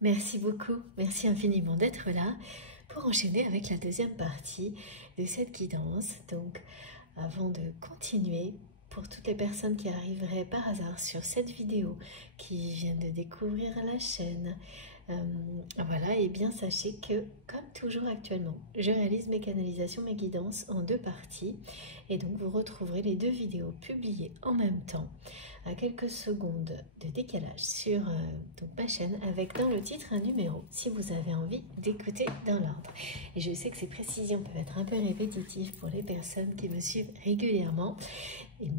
Merci beaucoup, merci infiniment d'être là pour enchaîner avec la deuxième partie de cette guidance. Donc, avant de continuer, pour toutes les personnes qui arriveraient par hasard sur cette vidéo, qui viennent de découvrir la chaîne, voilà, et bien sachez que, comme toujours actuellement, je réalise mes canalisations, mes guidances en deux parties, et donc vous retrouverez les deux vidéos publiées en même temps, à quelques secondes de décalage sur donc ma chaîne, avec dans le titre un numéro, si vous avez envie d'écouter dans l'ordre. Et je sais que ces précisions peuvent être un peu répétitives pour les personnes qui me suivent régulièrement,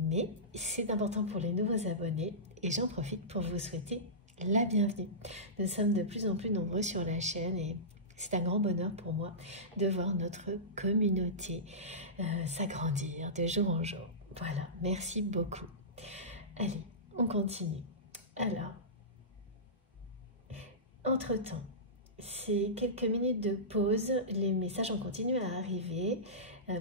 mais c'est important pour les nouveaux abonnés, et j'en profite pour vous souhaiter la bienvenue. Nous sommes de plus en plus nombreux sur la chaîne et c'est un grand bonheur pour moi de voir notre communauté s'agrandir de jour en jour. Voilà, merci beaucoup. Allez, on continue. Alors, entre-temps, ces quelques minutes de pause, les messages ont continué à arriver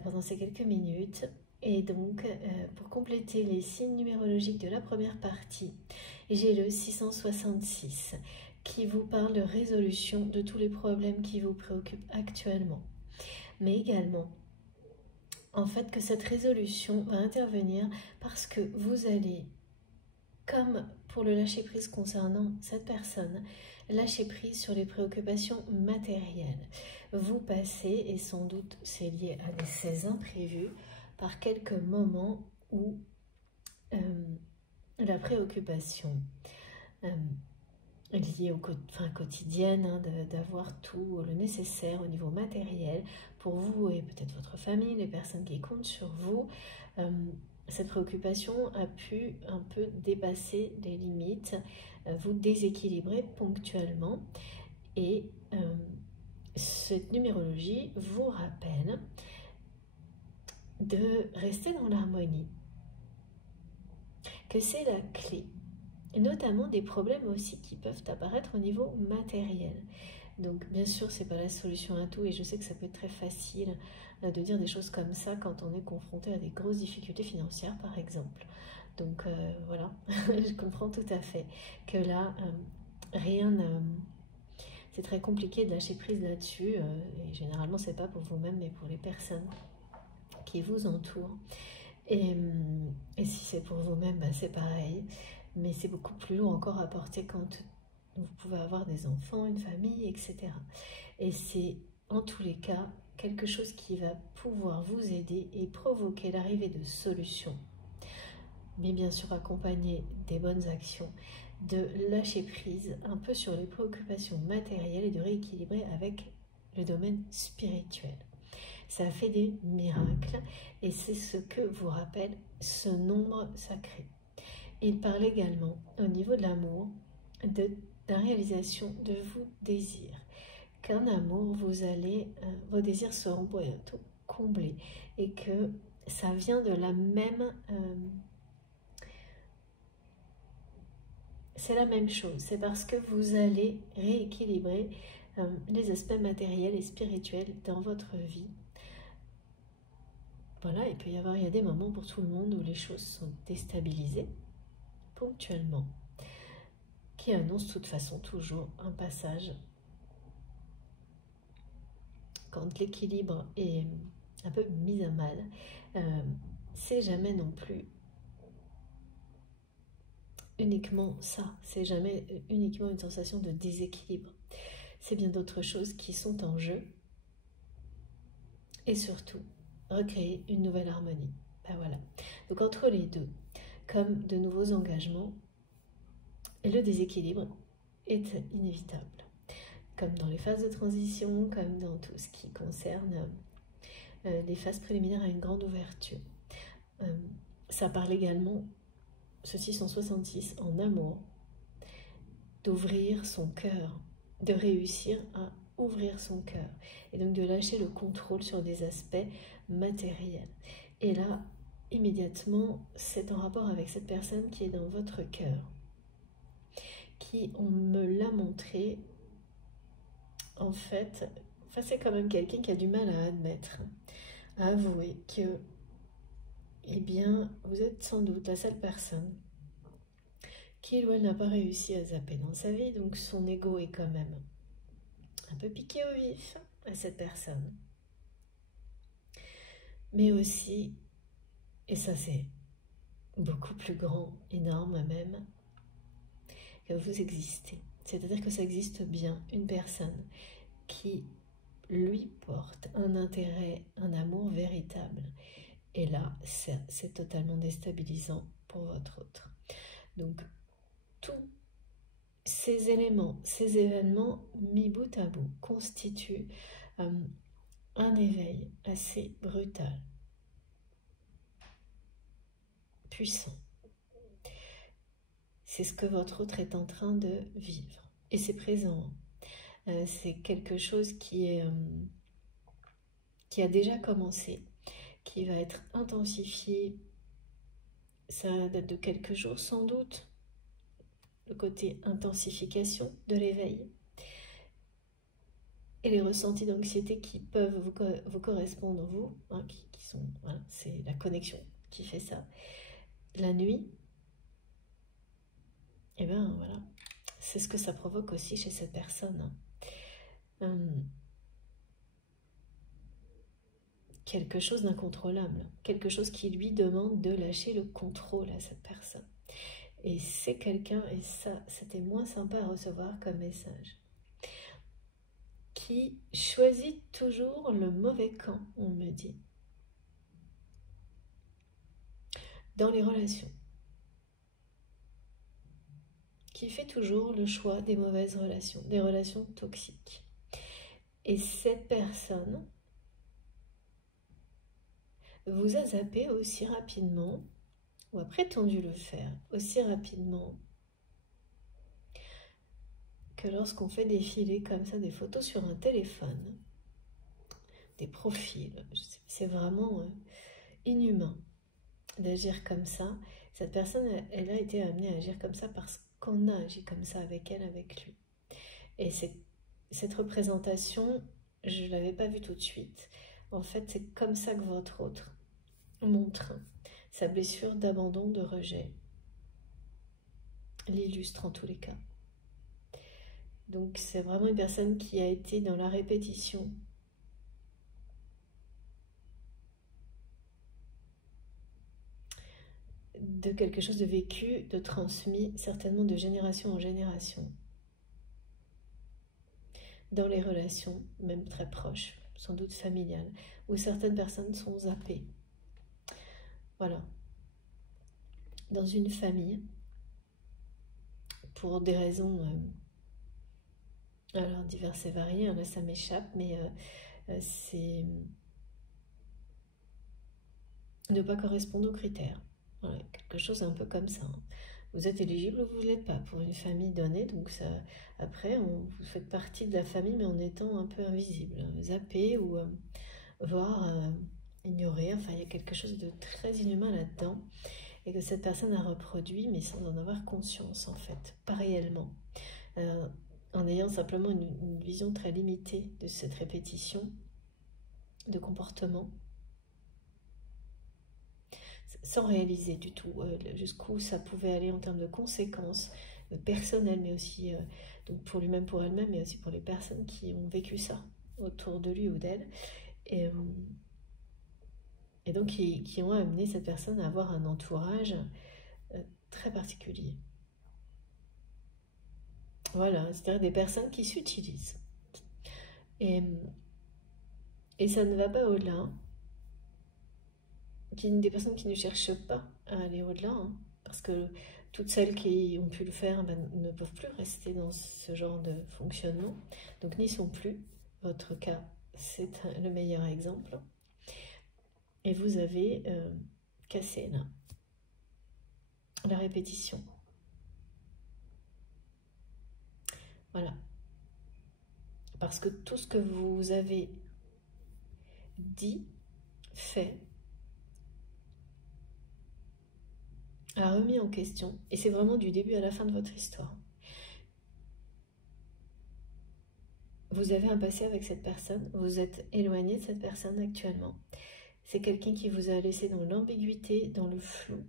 pendant ces quelques minutes. Et donc, pour compléter les signes numérologiques de la première partie, j'ai le 666 qui vous parle de résolution de tous les problèmes qui vous préoccupent actuellement. Mais également, en fait, que cette résolution va intervenir parce que vous allez, comme pour le lâcher-prise concernant cette personne, lâcher prise sur les préoccupations matérielles. Vous passez, et sans doute c'est lié à ces imprévus, par quelques moments où la préoccupation liée au quotidienne, hein, d'avoir tout le nécessaire au niveau matériel pour vous et peut-être votre famille, les personnes qui comptent sur vous, cette préoccupation a pu un peu dépasser les limites, vous déséquilibrer ponctuellement, et cette numérologie vous rappelle de rester dans l'harmonie, que c'est la clé, et notamment des problèmes aussi qui peuvent apparaître au niveau matériel. Donc bien sûr, c'est pas la solution à tout, et je sais que ça peut être très facile de dire des choses comme ça quand on est confronté à des grosses difficultés financières, par exemple. Donc voilà, je comprends tout à fait que là, rien ne... C'est très compliqué de lâcher prise là-dessus, et généralement, c'est pas pour vous-même, mais pour les personnes qui vous entourent. Et si c'est pour vous-même, bah, c'est pareil, mais c'est beaucoup plus lourd encore à porter quand vous pouvez avoir des enfants, une famille, etc. Et c'est en tous les cas quelque chose qui va pouvoir vous aider et provoquer l'arrivée de solutions, mais bien sûr accompagné des bonnes actions, de lâcher prise un peu sur les préoccupations matérielles et de rééquilibrer avec le domaine spirituel. Ça a fait des miracles, et c'est ce que vous rappelle ce nombre sacré. Il parle également au niveau de l'amour, de la réalisation de vos désirs. Qu'en amour, vos désirs seront bientôt comblés, et que ça vient de la même... c'est la même chose, c'est parce que vous allez rééquilibrer les aspects matériels et spirituels dans votre vie. Voilà, il y a des moments pour tout le monde où les choses sont déstabilisées, ponctuellement, qui annoncent de toute façon toujours un passage. Quand l'équilibre est un peu mis à mal, c'est jamais non plus uniquement ça, c'est jamais uniquement une sensation de déséquilibre. C'est bien d'autres choses qui sont en jeu, et surtout, recréer une nouvelle harmonie. Ben voilà. Donc entre les deux, comme de nouveaux engagements, le déséquilibre est inévitable. Comme dans les phases de transition, comme dans tout ce qui concerne les phases préliminaires à une grande ouverture. Ça parle également, ce 666 en amour, d'ouvrir son cœur, de réussir à ouvrir son cœur, et donc de lâcher le contrôle sur des aspects matériels. Et là, immédiatement, c'est en rapport avec cette personne qui est dans votre cœur, qui, on me l'a montré, en fait, c'est quand même quelqu'un qui a du mal à admettre, à avouer que, eh bien, vous êtes sans doute la seule personne qu'il ou elle n'a pas réussi à zapper dans sa vie, donc son ego est quand même un peu piqué au vif à cette personne. Mais aussi, et ça c'est beaucoup plus grand, énorme même, que vous existez. C'est-à-dire que ça existe bien une personne qui lui porte un intérêt, un amour véritable. Et là, c'est totalement déstabilisant pour votre autre. Donc, tous ces éléments, ces événements mis bout à bout constituent un éveil assez brutal, puissant. C'est ce que votre autre est en train de vivre. Et c'est présent. C'est quelque chose qui a déjà commencé, qui va être intensifié. Ça date de quelques jours sans doute. Le côté intensification de l'éveil. Et les ressentis d'anxiété qui peuvent vous correspondre, vous, hein, qui sont, voilà, c'est la connexion qui fait ça. La nuit, et bien voilà, c'est ce que ça provoque aussi chez cette personne. Quelque chose d'incontrôlable, quelque chose qui lui demande de lâcher le contrôle à cette personne. Et c'est quelqu'un, et ça, c'était moins sympa à recevoir comme message, qui choisit toujours le mauvais camp, on me dit, dans les relations, qui fait toujours le choix des mauvaises relations, des relations toxiques. Et cette personne vous a zappé aussi rapidement, ou a prétendu le faire aussi rapidement, que lorsqu'on fait défiler comme ça des photos sur un téléphone, des profils, c'est vraiment inhumain d'agir comme ça. Cette personne, elle a été amenée à agir comme ça parce qu'on a agi comme ça avec elle, avec lui. Et cette représentation, je ne l'avais pas vue tout de suite. En fait, c'est comme ça que votre autre montre sa blessure d'abandon, de rejet. L'illustre en tous les cas. Donc c'est vraiment une personne qui a été dans la répétition de quelque chose de vécu, de transmis, certainement de génération en génération. Dans les relations, même très proches, sans doute familiales, où certaines personnes sont zappées. Voilà. Dans une famille, pour des raisons alors diverses et variées, là ça m'échappe, mais c'est ne pas correspondre aux critères. Voilà, quelque chose un peu comme ça. Vous êtes éligible ou vous ne l'êtes pas pour une famille donnée, donc ça, après vous faites partie de la famille mais en étant un peu invisible, zappé ou voire ignoré. Enfin il y a quelque chose de très inhumain là-dedans et que cette personne a reproduit mais sans en avoir conscience en fait, pas réellement, en ayant simplement une vision très limitée de cette répétition de comportement, sans réaliser du tout jusqu'où ça pouvait aller en termes de conséquences personnelles, mais aussi donc pour lui-même, pour elle-même, mais aussi pour les personnes qui ont vécu ça autour de lui ou d'elle, et donc qui ont amené cette personne à avoir un entourage très particulier. Voilà, c'est-à-dire des personnes qui s'utilisent. Et ça ne va pas au-delà. Des personnes qui ne cherchent pas à aller au-delà, hein, parce que toutes celles qui ont pu le faire ne peuvent plus rester dans ce genre de fonctionnement, donc n'y sont plus. Votre cas, c'est le meilleur exemple. Et vous avez cassé là la répétition. Voilà. Parce que tout ce que vous avez dit, fait, a remis en question, et c'est vraiment du début à la fin de votre histoire. Vous avez un passé avec cette personne, vous êtes éloigné de cette personne actuellement. C'est quelqu'un qui vous a laissé dans l'ambiguïté, dans le flou,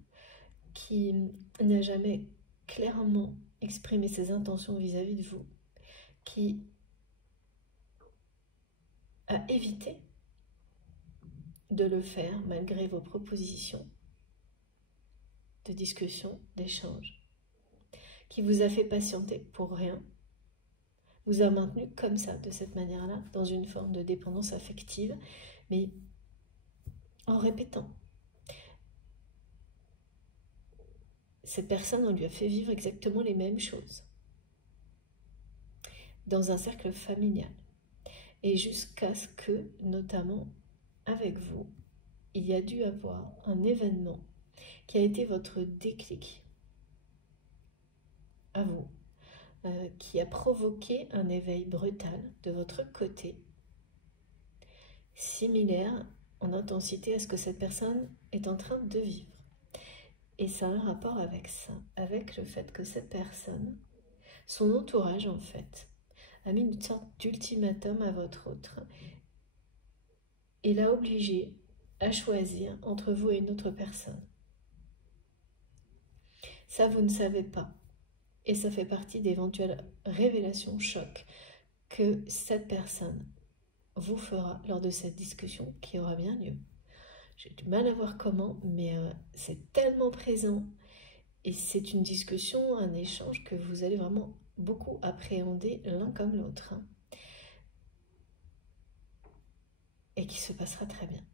qui n'a jamais clairement exprimer ses intentions vis-à-vis de vous, qui a évité de le faire malgré vos propositions de discussion, d'échange, qui vous a fait patienter pour rien, vous a maintenu comme ça, de cette manière-là, dans une forme de dépendance affective, mais en répétant. Cette personne, on lui a fait vivre exactement les mêmes choses, dans un cercle familial. Et jusqu'à ce que, notamment avec vous, il y a dû avoir un événement qui a été votre déclic à vous, qui a provoqué un éveil brutal de votre côté, similaire en intensité à ce que cette personne est en train de vivre. Et ça a un rapport avec ça, avec le fait que cette personne, son entourage en fait, a mis une sorte d'ultimatum à votre autre et l'a obligé à choisir entre vous et une autre personne. Ça, vous ne savez pas. Et ça fait partie d'éventuelles révélations chocs que cette personne vous fera lors de cette discussion qui aura bien lieu. J'ai du mal à voir comment, mais c'est tellement présent et c'est une discussion, un échange que vous allez vraiment beaucoup appréhender l'un comme l'autre, hein, et qui se passera très bien,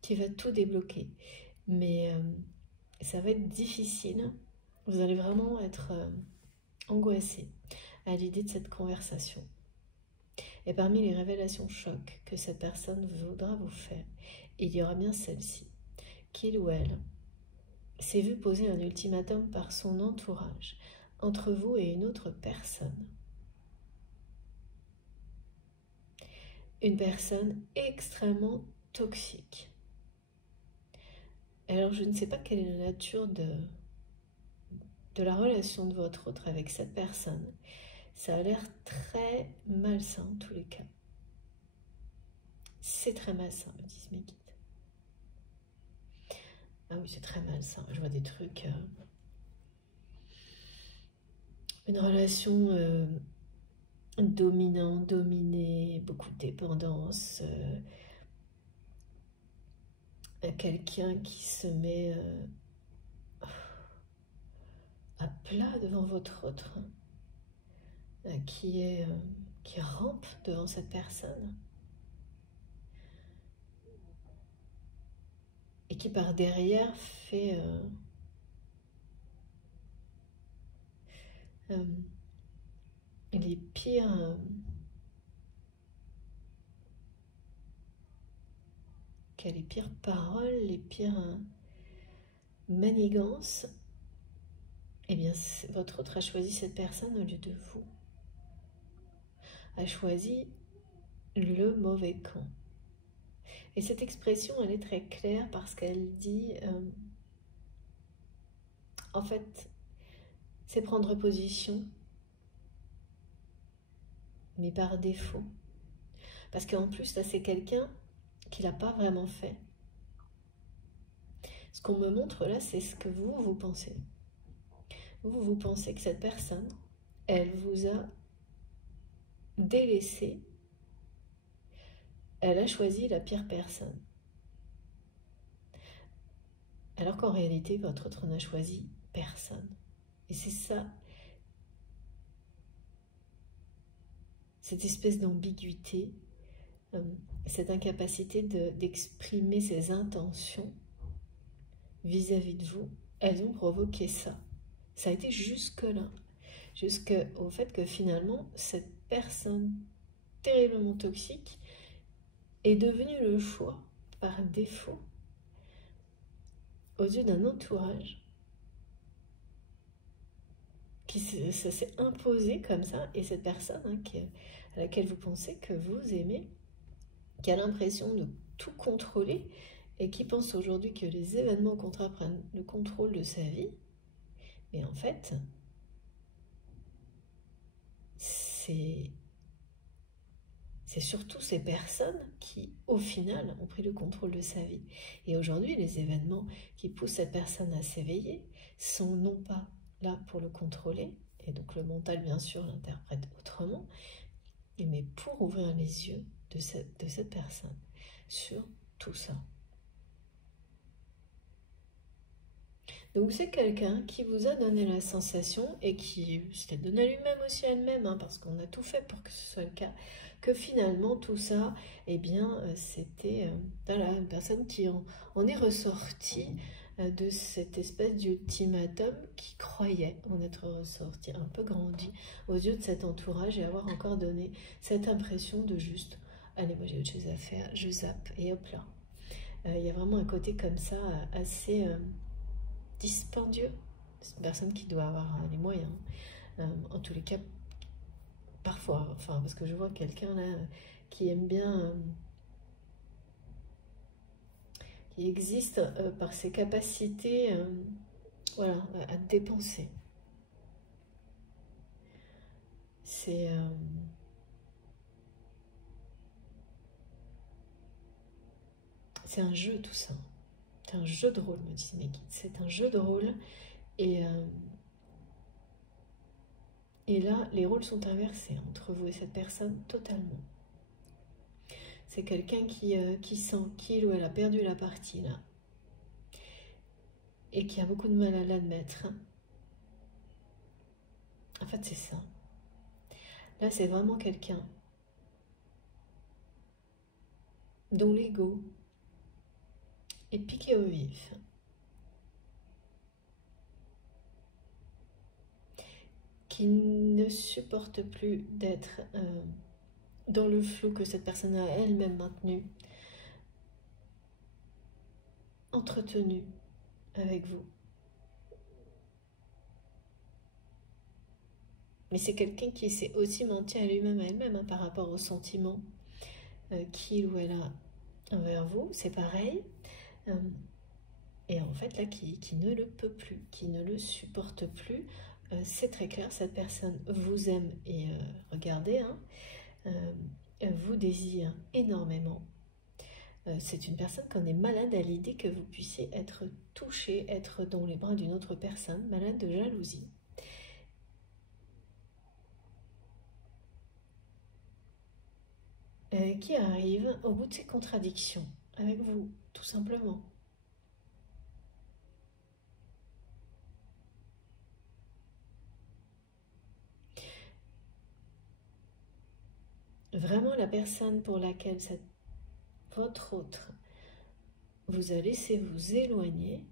qui va tout débloquer. Mais ça va être difficile, vous allez vraiment être angoissé à l'idée de cette conversation. Et parmi les révélations chocs que cette personne voudra vous faire, il y aura bien celle-ci, qu'il ou elle s'est vu poser un ultimatum par son entourage entre vous et une autre personne. Une personne extrêmement toxique. Alors je ne sais pas quelle est la nature de la relation de votre autre avec cette personne. Ça a l'air très malsain en tous les cas. C'est très malsain, me disent mes guides. Ah oui, c'est très malsain. Je vois des trucs... une relation dominant-dominé, beaucoup de dépendance, quelqu'un qui se met à plat devant votre autre, qui rampe devant cette personne et qui par derrière fait les pires les pires paroles, les pires manigances. Eh bien, votre autre a choisi cette personne au lieu de vous, a choisi le mauvais camp. Et cette expression, elle est très claire parce qu'elle dit, en fait, c'est prendre position, mais par défaut. Parce qu'en plus, là, c'est quelqu'un qui l'a pas vraiment fait. Ce qu'on me montre là, c'est ce que vous pensez. Vous pensez que cette personne, elle vous a délaissé, elle a choisi la pire personne. Alors qu'en réalité, votre autre n'a choisi personne. Et c'est ça, cette espèce d'ambiguïté, cette incapacité d'exprimer ses intentions vis-à-vis de vous, elles ont provoqué ça. Ça a été jusque-là, jusqu'au fait que finalement, cette personne terriblement toxique est devenue le choix, par défaut, aux yeux d'un entourage, ça s'est imposé comme ça, et cette personne à laquelle vous pensez que vous aimez, qui a l'impression de tout contrôler, et qui pense aujourd'hui que les événements au contraire prennent le contrôle de sa vie, mais en fait, c'est surtout ces personnes qui, au final, ont pris le contrôle de sa vie. Et aujourd'hui, les événements qui poussent cette personne à s'éveiller sont non pas là pour le contrôler, et donc le mental bien sûr l'interprète autrement, mais pour ouvrir les yeux de cette personne sur tout ça. Donc c'est quelqu'un qui vous a donné la sensation, et qui s'était donné lui-même aussi à elle-même, hein, parce qu'on a tout fait pour que ce soit le cas, que finalement tout ça, eh bien c'était voilà, une personne qui en est ressortie de cette espèce d'ultimatum, qui croyait en être ressorti un peu grandi aux yeux de cet entourage, et avoir encore donné cette impression de juste, allez, moi j'ai autre chose à faire, je zappe, et hop là. Il y a vraiment un côté comme ça assez dispendieux. C'est une personne qui doit avoir les moyens. En tous les cas, parfois, enfin, parce que je vois quelqu'un là qui aime bien, qui existe par ses capacités, voilà, à dépenser. C'est un jeu tout ça. C'est un jeu de rôle, me disent mes guides. C'est un jeu de rôle, et là, les rôles sont inversés entre vous et cette personne totalement. C'est quelqu'un qui sent qu'il ou elle a perdu la partie là, et qui a beaucoup de mal à l'admettre. En fait, c'est ça. Là, c'est vraiment quelqu'un dont l'ego est piqué au vif, qui ne supporte plus d'être dans le flou que cette personne a elle-même maintenu, entretenu avec vous. Mais c'est quelqu'un qui s'est aussi menti à lui-même, à elle-même, hein, par rapport aux sentiments qu'il ou elle a envers vous. C'est pareil. Et en fait, là, qui ne le peut plus, qui ne le supporte plus. C'est très clair, cette personne vous aime, et regardez, hein, vous désire énormément. C'est une personne qu'on est malade à l'idée que vous puissiez être touché, être dans les bras d'une autre personne, malade de jalousie. Qui arrive au bout de ses contradictions avec vous, tout simplement. Vraiment la personne pour laquelle votre autre vous a laissé vous éloigner,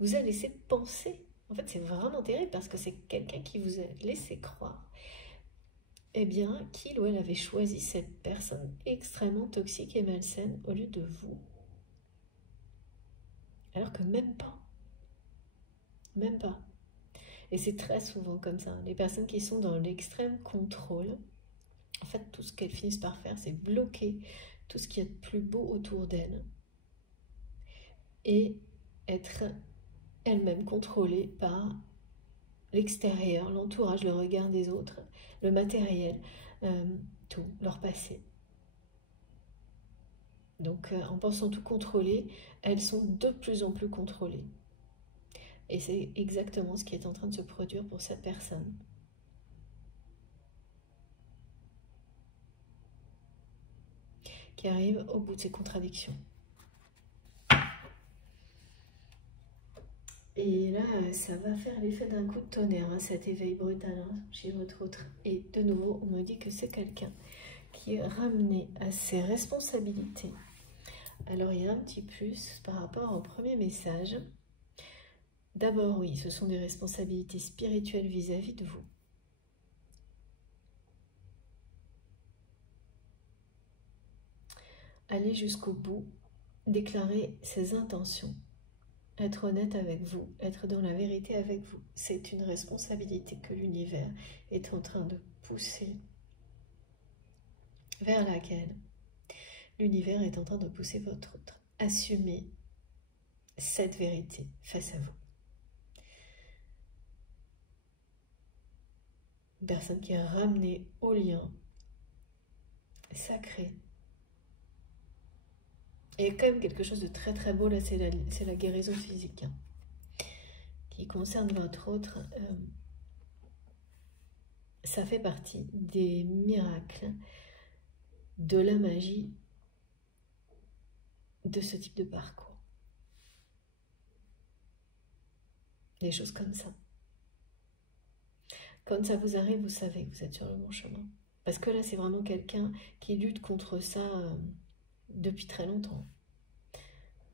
vous a laissé penser. En fait, c'est vraiment terrible, parce que c'est quelqu'un qui vous a laissé croire, eh bien, qu'il ou elle avait choisi cette personne extrêmement toxique et malsaine au lieu de vous. Alors que même pas. Même pas. Et c'est très souvent comme ça. Les personnes qui sont dans l'extrême contrôle, en fait, tout ce qu'elles finissent par faire, c'est bloquer tout ce qu'il y a de plus beau autour d'elles, et être elles-mêmes contrôlées par l'extérieur, l'entourage, le regard des autres, le matériel, tout, leur passé. Donc, en pensant tout contrôler, elles sont de plus en plus contrôlées. Et c'est exactement ce qui est en train de se produire pour cette personne. Qui arrive au bout de ses contradictions. Et là, ça va faire l'effet d'un coup de tonnerre, hein, cet éveil brutal, hein, chez votre autre. Et de nouveau, on me dit que c'est quelqu'un qui est ramené à ses responsabilités. Alors, il y a un petit plus par rapport au premier message. D'abord, oui, ce sont des responsabilités spirituelles vis-à-vis de vous. Aller jusqu'au bout, déclarer ses intentions, être honnête avec vous, être dans la vérité avec vous. C'est une responsabilité que l'univers est en train de pousser, vers laquelle l'univers est en train de pousser votre autre. Assumez cette vérité face à vous. Une personne qui est ramenée au lien sacré. Et il y a quand même quelque chose de très très beau là, c'est la guérison physique, hein, qui concerne votre autre, ça fait partie des miracles, de la magie de ce type de parcours. Des choses comme ça. Quand ça vous arrive, vous savez que vous êtes sur le bon chemin. Parce que là, c'est vraiment quelqu'un qui lutte contre ça depuis très longtemps.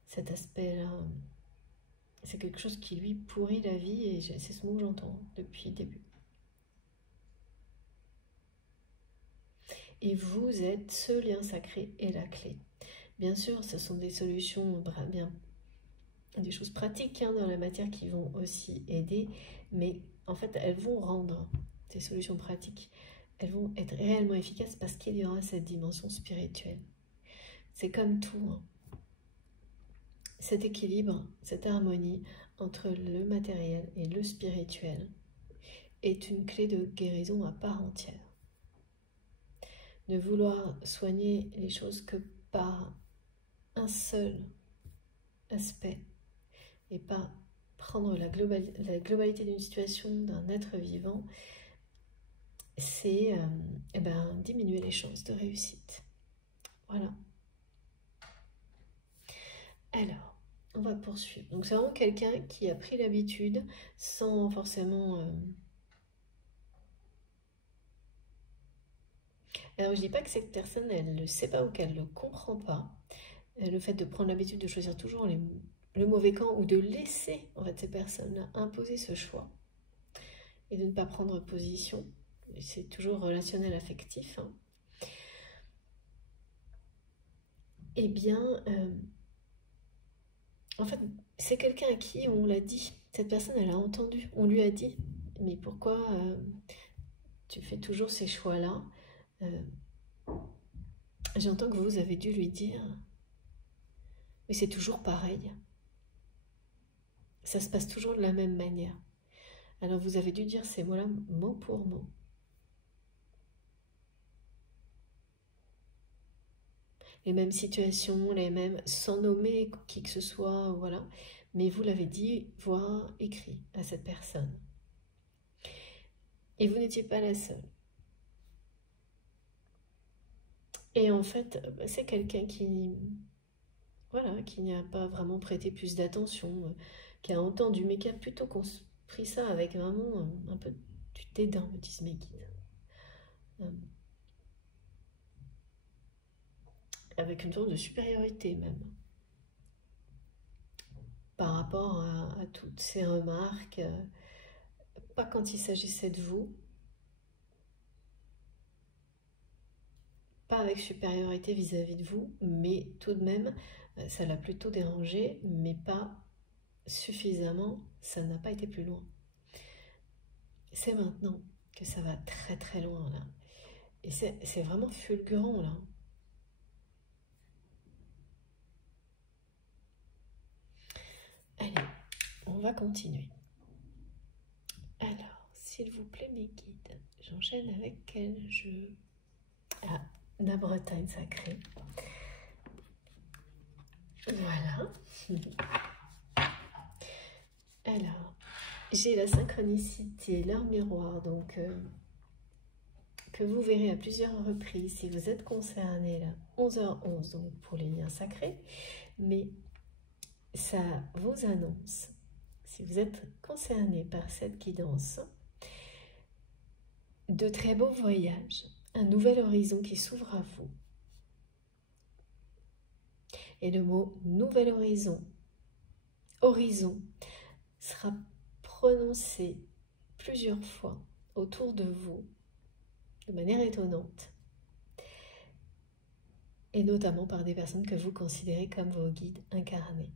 Cet aspect-là, c'est quelque chose qui lui pourrit la vie, et c'est ce mot que j'entends depuis le début. Et vous êtes ce lien sacré et la clé. Bien sûr, ce sont des solutions, bien, des choses pratiques dans la matière qui vont aussi aider, mais en fait, elles vont rendre ces solutions pratiques, elles vont être réellement efficaces parce qu'il y aura cette dimension spirituelle. C'est comme tout, cet équilibre, cette harmonie entre le matériel et le spirituel est une clé de guérison à part entière. Ne vouloir soigner les choses que par un seul aspect et pas prendre la globalité d'une situation, d'un être vivant, c'est diminuer les chances de réussite. Voilà. Alors, on va poursuivre. Donc c'est vraiment quelqu'un qui a pris l'habitude sans forcément... Alors je dis pas que cette personne, elle ne le sait pas ou qu'elle ne le comprend pas. Le fait de prendre l'habitude de choisir toujours le mauvais camp ou de laisser en fait, ces personnes-là imposer ce choix et de ne pas prendre position. C'est toujours relationnel affectif. Eh bien, en fait, c'est quelqu'un à qui on l'a dit. Cette personne, elle a entendu. On lui a dit, mais pourquoi tu fais toujours ces choix-là? J'entends que vous avez dû lui dire, mais c'est toujours pareil. Ça se passe toujours de la même manière. Alors vous avez dû dire ces mots-là mot pour mot. Les mêmes situations, les mêmes, sans nommer qui que ce soit, voilà. Mais vous l'avez dit, voire écrit à cette personne. Et vous n'étiez pas la seule. Et en fait, c'est quelqu'un qui, voilà, qui n'y a pas vraiment prêté plus d'attention, qui a entendu, mais qui a plutôt pris ça avec vraiment un peu du dédain, me disent mes guides. Avec une forme de supériorité même. Par rapport à toutes ces remarques, pas quand il s'agissait de vous, pas avec supériorité vis-à-vis de vous, mais tout de même, ça l'a plutôt dérangé, mais pas suffisamment, ça n'a pas été plus loin. C'est maintenant que ça va très très loin là. Et c'est vraiment fulgurant là. Allez, on va continuer. Alors, s'il vous plaît mes guides, j'enchaîne avec quel jeu? Ah, la Bretagne sacrée. Voilà. Alors, j'ai la synchronicité, l'heure miroir, donc que vous verrez à plusieurs reprises si vous êtes concerné là, 11h11, donc pour les liens sacrés, mais ça vous annonce, si vous êtes concerné par cette guidance, de très beaux voyages, un nouvel horizon qui s'ouvre à vous. Et le mot nouvel horizon, horizon, sera prononcé plusieurs fois autour de vous, de manière étonnante, et notamment par des personnes que vous considérez comme vos guides incarnés.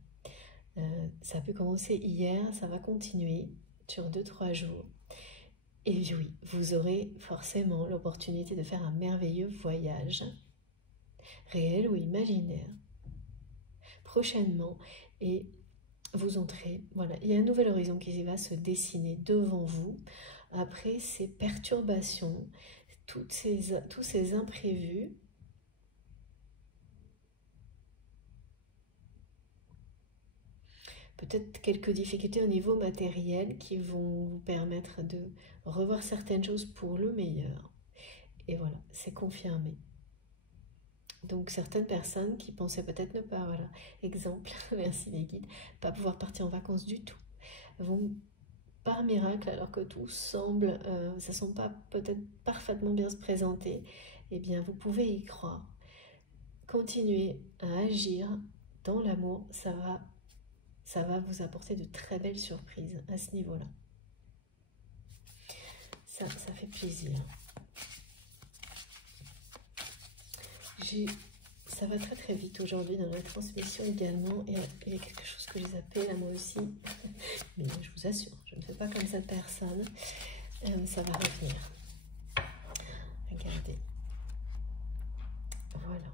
Ça peut commencer hier, ça va continuer sur 2-3 jours. Et oui, vous aurez forcément l'opportunité de faire un merveilleux voyage, réel ou imaginaire, prochainement. Et vous entrez, voilà, il y a un nouvel horizon qui va se dessiner devant vous. Après ces perturbations, tous ces imprévus, peut-être quelques difficultés au niveau matériel qui vont vous permettre de revoir certaines choses pour le meilleur. Et voilà, c'est confirmé. Donc certaines personnes qui pensaient peut-être ne pas, voilà, exemple, merci les guides, pas pouvoir partir en vacances du tout, vont par miracle, alors que tout semble, ça ne semble pas peut-être parfaitement bien se présenter, eh bien vous pouvez y croire. Continuez à agir dans l'amour, ça va vous apporter de très belles surprises à ce niveau-là. Ça fait plaisir. Ça va très très vite aujourd'hui dans la transmission également, et il y a quelque chose que je les appelle à moi aussi, mais je vous assure, je ne fais pas comme cette personne, ça va revenir. Regardez, voilà,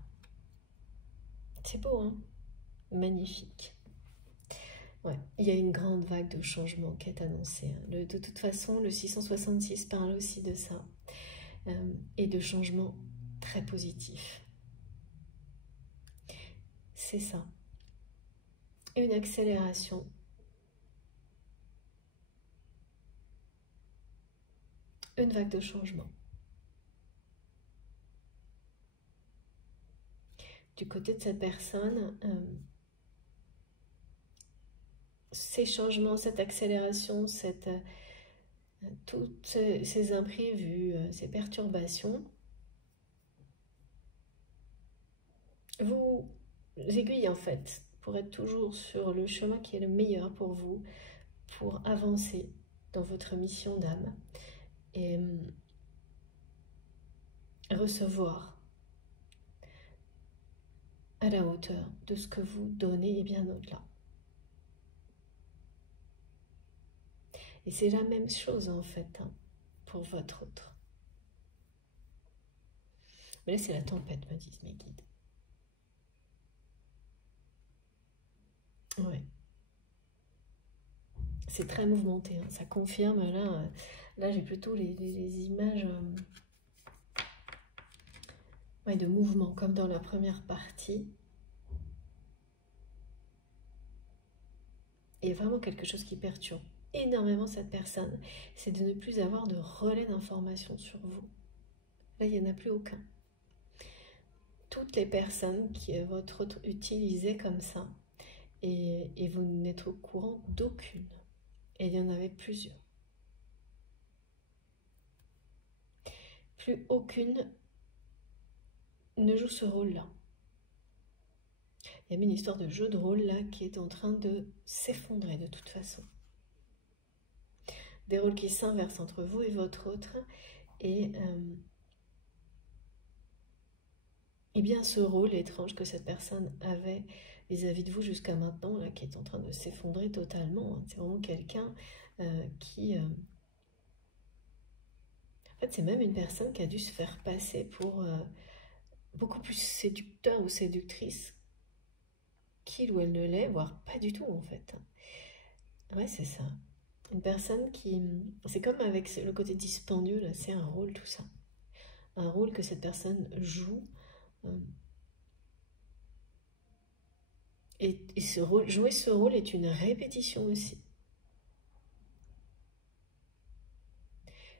c'est beau, hein, magnifique. Ouais, il y a une grande vague de changement qui est annoncée. De toute façon, le 666 parle aussi de ça, et de changements très positifs. C'est ça. Une accélération. Une vague de changement. Du côté de cette personne, ces changements, cette accélération, toutes ces imprévus, ces perturbations, vous aiguillent en fait pour être toujours sur le chemin qui est le meilleur pour vous, pour avancer dans votre mission d'âme et recevoir à la hauteur de ce que vous donnez et bien au-delà. Et c'est la même chose en fait, hein, pour votre autre. Mais là c'est la tempête, me disent mes guides. Ouais. C'est très mouvementé, hein. Ça confirme, là j'ai plutôt les images ouais, de mouvement, comme dans la première partie. Et vraiment quelque chose qui perturbe énormément cette personne, c'est de ne plus avoir de relais d'information sur vous. Là, il n'y en a plus aucun. Toutes les personnes qui votre autre utilisait comme ça, et vous n'êtes au courant d'aucune. Et il y en avait plusieurs. Plus aucune ne joue ce rôle-là. Il y a une histoire de jeu de rôle là qui est en train de s'effondrer de toute façon. Des rôles qui s'inversent entre vous et votre autre. Et bien ce rôle étrange que cette personne avait vis-à-vis de vous jusqu'à maintenant, là, qui est en train de s'effondrer totalement. Hein. C'est vraiment quelqu'un qui... en fait, c'est même une personne qui a dû se faire passer pour beaucoup plus séducteur ou séductrice qu'il ou elle ne l'est, voire pas du tout en fait. Ouais, c'est ça. Une personne qui... C'est comme avec le côté dispendieux, là, c'est un rôle tout ça. Un rôle que cette personne joue. Et jouer ce rôle est une répétition aussi.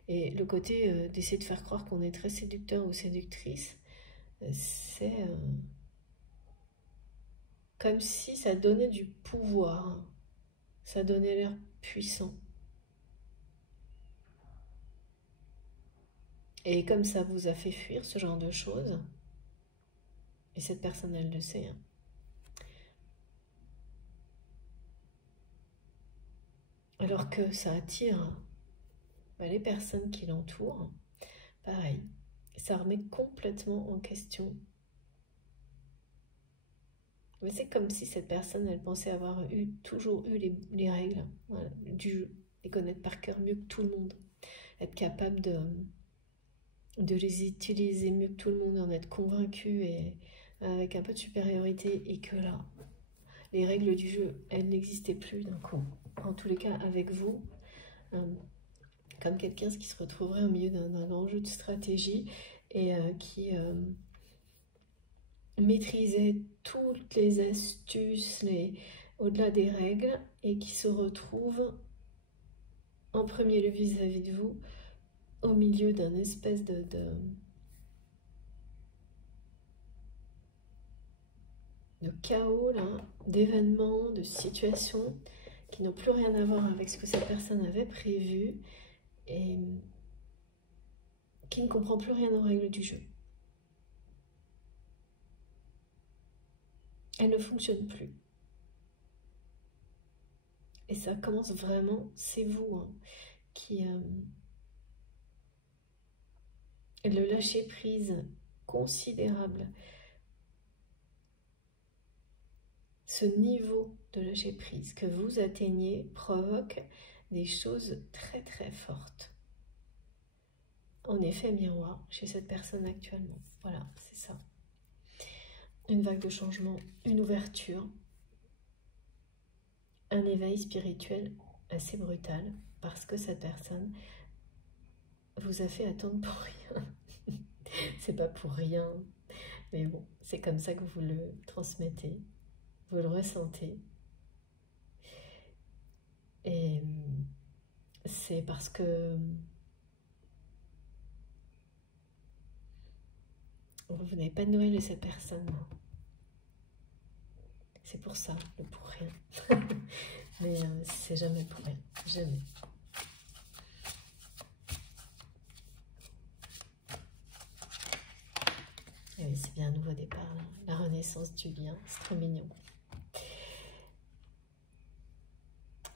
Et le côté d'essayer de faire croire qu'on est très séducteur ou séductrice, c'est comme si ça donnait du pouvoir, ça donnait l'air puissant. Et comme ça vous a fait fuir ce genre de choses, et cette personne elle le sait, hein. Alors que ça attire les personnes qui l'entourent, pareil, ça remet complètement en question. Mais c'est comme si cette personne, elle pensait avoir toujours eu les règles, voilà, du jeu, les connaître par cœur mieux que tout le monde, être capable de les utiliser mieux que tout le monde, en être convaincu et avec un peu de supériorité, et que là, les règles du jeu, elles n'existaient plus d'un coup. En tous les cas, avec vous, comme quelqu'un qui se retrouverait au milieu d'un enjeu de stratégie et qui maîtrisait toutes les astuces, au-delà des règles et qui se retrouve en premier lieu vis-à-vis de vous, au milieu d'un espèce de chaos, là, d'événements, de situations qui n'ont plus rien à voir avec ce que cette personne avait prévu et qui ne comprend plus rien aux règles du jeu. Elle ne fonctionne plus. Et ça commence vraiment, c'est vous hein, qui... le lâcher prise considérable, ce niveau de lâcher prise que vous atteignez provoque des choses très très fortes. En effet miroir chez cette personne actuellement. Voilà, c'est ça. Une vague de changement, une ouverture, un éveil spirituel assez brutal parce que cette personne vous a fait attendre pour rien. C'est pas pour rien, mais bon, c'est comme ça que vous le transmettez, vous le ressentez. Et c'est parce que vous n'avez pas de nouvelles de cette personne. C'est pour ça, le pour rien. Mais c'est jamais pour rien, jamais. Et oui, c'est bien un nouveau départ, là. La renaissance du lien, c'est trop mignon.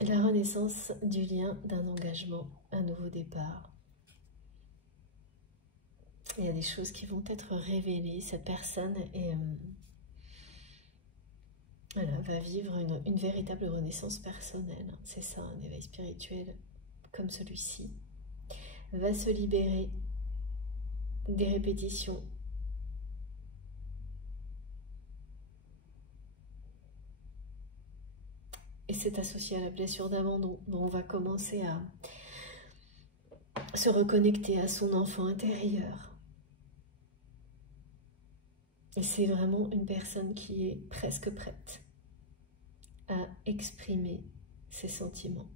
La renaissance du lien, d'un engagement, un nouveau départ. Il y a des choses qui vont être révélées. Cette personne est, voilà, va vivre une véritable renaissance personnelle. C'est ça, un éveil spirituel comme celui-ci. Va se libérer des répétitions. Et c'est associé à la blessure d'abandon, dont on va commencer à se reconnecter à son enfant intérieur. Et c'est vraiment une personne qui est presque prête à exprimer ses sentiments,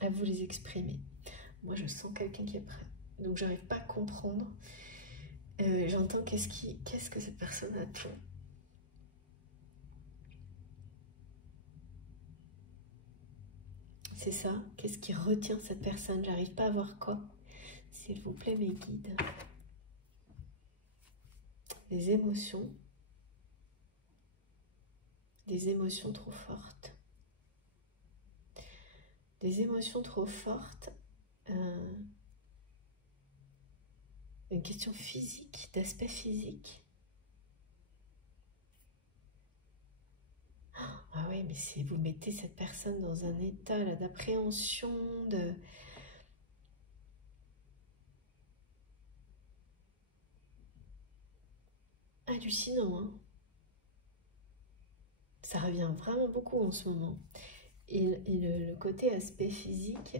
à vous les exprimer. Moi, je sens quelqu'un qui est prêt. Donc, j'arrive pas à comprendre. J'entends qu'est-ce que cette personne attend. C'est ça. Qu'est-ce qui retient cette personne? J'arrive pas à voir quoi. S'il vous plaît, mes guides. Des émotions trop fortes. Des émotions trop fortes. Une question physique, d'aspect physique. Ah oui, mais si vous mettez cette personne dans un état d'appréhension, de... hallucinant, hein. Ça revient vraiment beaucoup en ce moment. Et le côté aspect physique,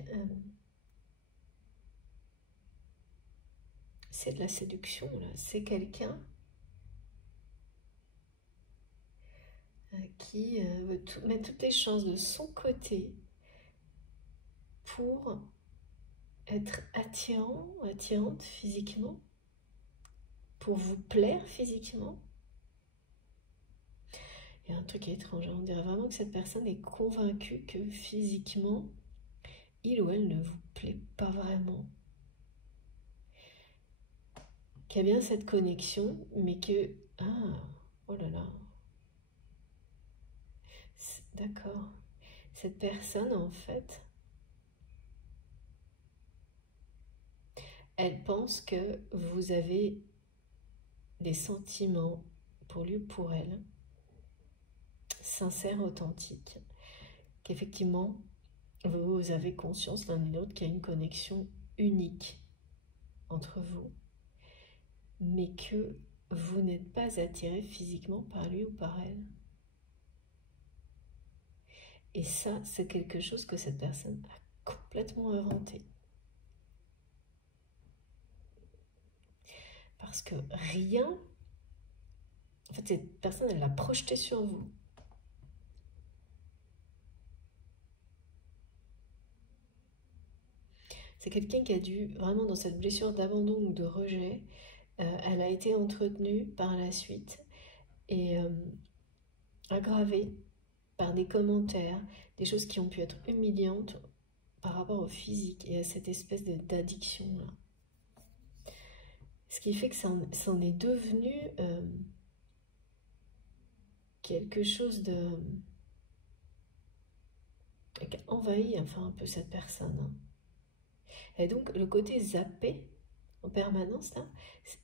c'est de la séduction, là. C'est quelqu'un qui veut mettre toutes les chances de son côté pour être attirant, attirante physiquement, pour vous plaire physiquement. Il y a un truc étrange, on dirait vraiment que cette personne est convaincue que physiquement, il ou elle ne vous plaît pas vraiment. Qu'il y a bien cette connexion, mais que... Ah, oh là là. D'accord. Cette personne, en fait, elle pense que vous avez des sentiments pour lui ou pour elle, sincères, authentiques, qu'effectivement, vous avez conscience l'un et l'autre qu'il y a une connexion unique entre vous, mais que vous n'êtes pas attiré physiquement par lui ou par elle. Et ça, c'est quelque chose que cette personne a complètement inventé. Parce que rien... En fait, cette personne, elle l'a projeté sur vous. C'est quelqu'un qui a dû, vraiment dans cette blessure d'abandon ou de rejet, elle a été entretenue par la suite et aggravée par des commentaires, des choses qui ont pu être humiliantes par rapport au physique et à cette espèce d'addiction-là. Ce qui fait que ça en est devenu quelque chose de... qui a envahi enfin un peu cette personne. Hein. Et donc le côté zappé en permanence, là,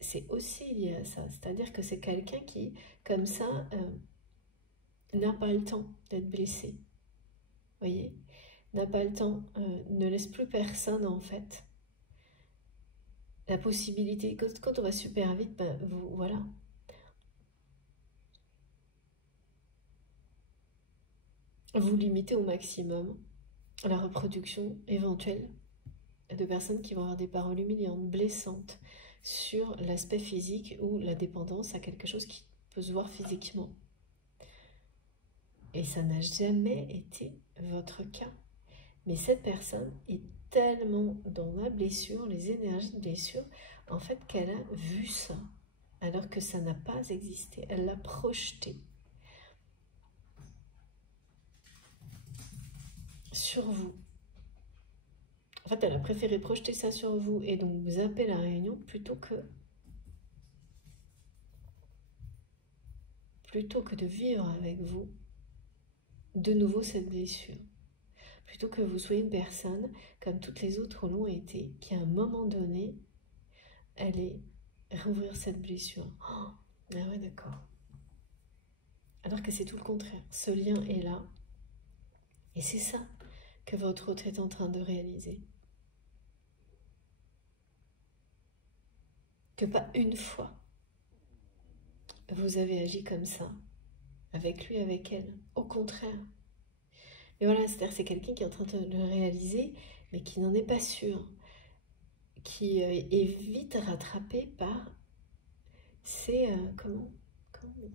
c'est aussi lié à ça. C'est-à-dire que c'est quelqu'un qui, comme ça, n'a pas le temps d'être blessé. Voyez, n'a pas le temps, ne laisse plus personne en fait. La possibilité, quand on va super vite, ben, voilà. Vous limitez au maximum la reproduction éventuelle de personnes qui vont avoir des paroles humiliantes, blessantes sur l'aspect physique ou la dépendance à quelque chose qui peut se voir physiquement. Et ça n'a jamais été votre cas. Mais cette personne est tellement dans la blessure, les énergies de blessure, en fait, qu'elle a vu ça, alors que ça n'a pas existé. Elle l'a projeté sur vous. En fait, elle a préféré projeter ça sur vous et donc zapper la réunion plutôt que de vivre avec vous de nouveau cette blessure. Plutôt que vous soyez une personne, comme toutes les autres l'ont été, qui à un moment donné, allait rouvrir cette blessure. Oh, ah ouais, d'accord. Alors que c'est tout le contraire. Ce lien est là. Et c'est ça que votre autre est en train de réaliser. Que pas une fois, vous avez agi comme ça, avec lui, avec elle. Au contraire. Et voilà, c'est-à-dire c'est quelqu'un qui est en train de le réaliser, mais qui n'en est pas sûr. Qui est vite rattrapé par ces... comment dire,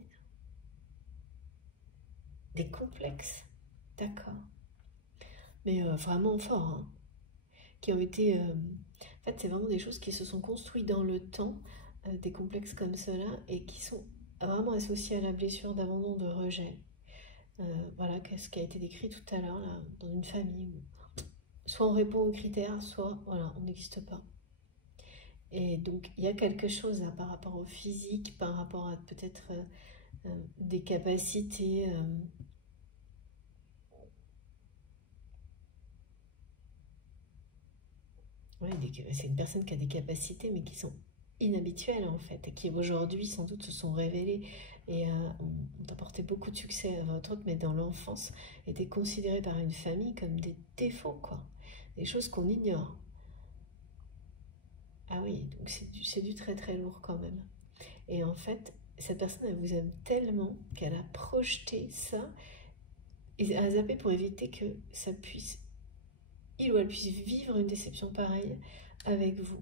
des complexes. D'accord. Mais vraiment fort, hein, qui ont été... en fait, c'est vraiment des choses qui se sont construites dans le temps, des complexes comme cela, et qui sont vraiment associés à la blessure d'abandon, de rejet. Voilà, ce qui a été décrit tout à l'heure, dans une famille, où soit on répond aux critères, soit voilà, on n'existe pas. Et donc, il y a quelque chose là, par rapport au physique, par rapport à peut-être des capacités... ouais, c'est une personne qui a des capacités, mais qui sont inhabituelles en fait, et qui aujourd'hui sans doute se sont révélées et ont apporté beaucoup de succès à votre autre, mais dans l'enfance étaient considérées par une famille comme des défauts, quoi, des choses qu'on ignore. Ah oui, donc c'est du très très lourd quand même. Et en fait, cette personne, elle vous aime tellement qu'elle a projeté ça et a zappé pour éviter que ça puisse, il ou elle puisse vivre une déception pareille avec vous.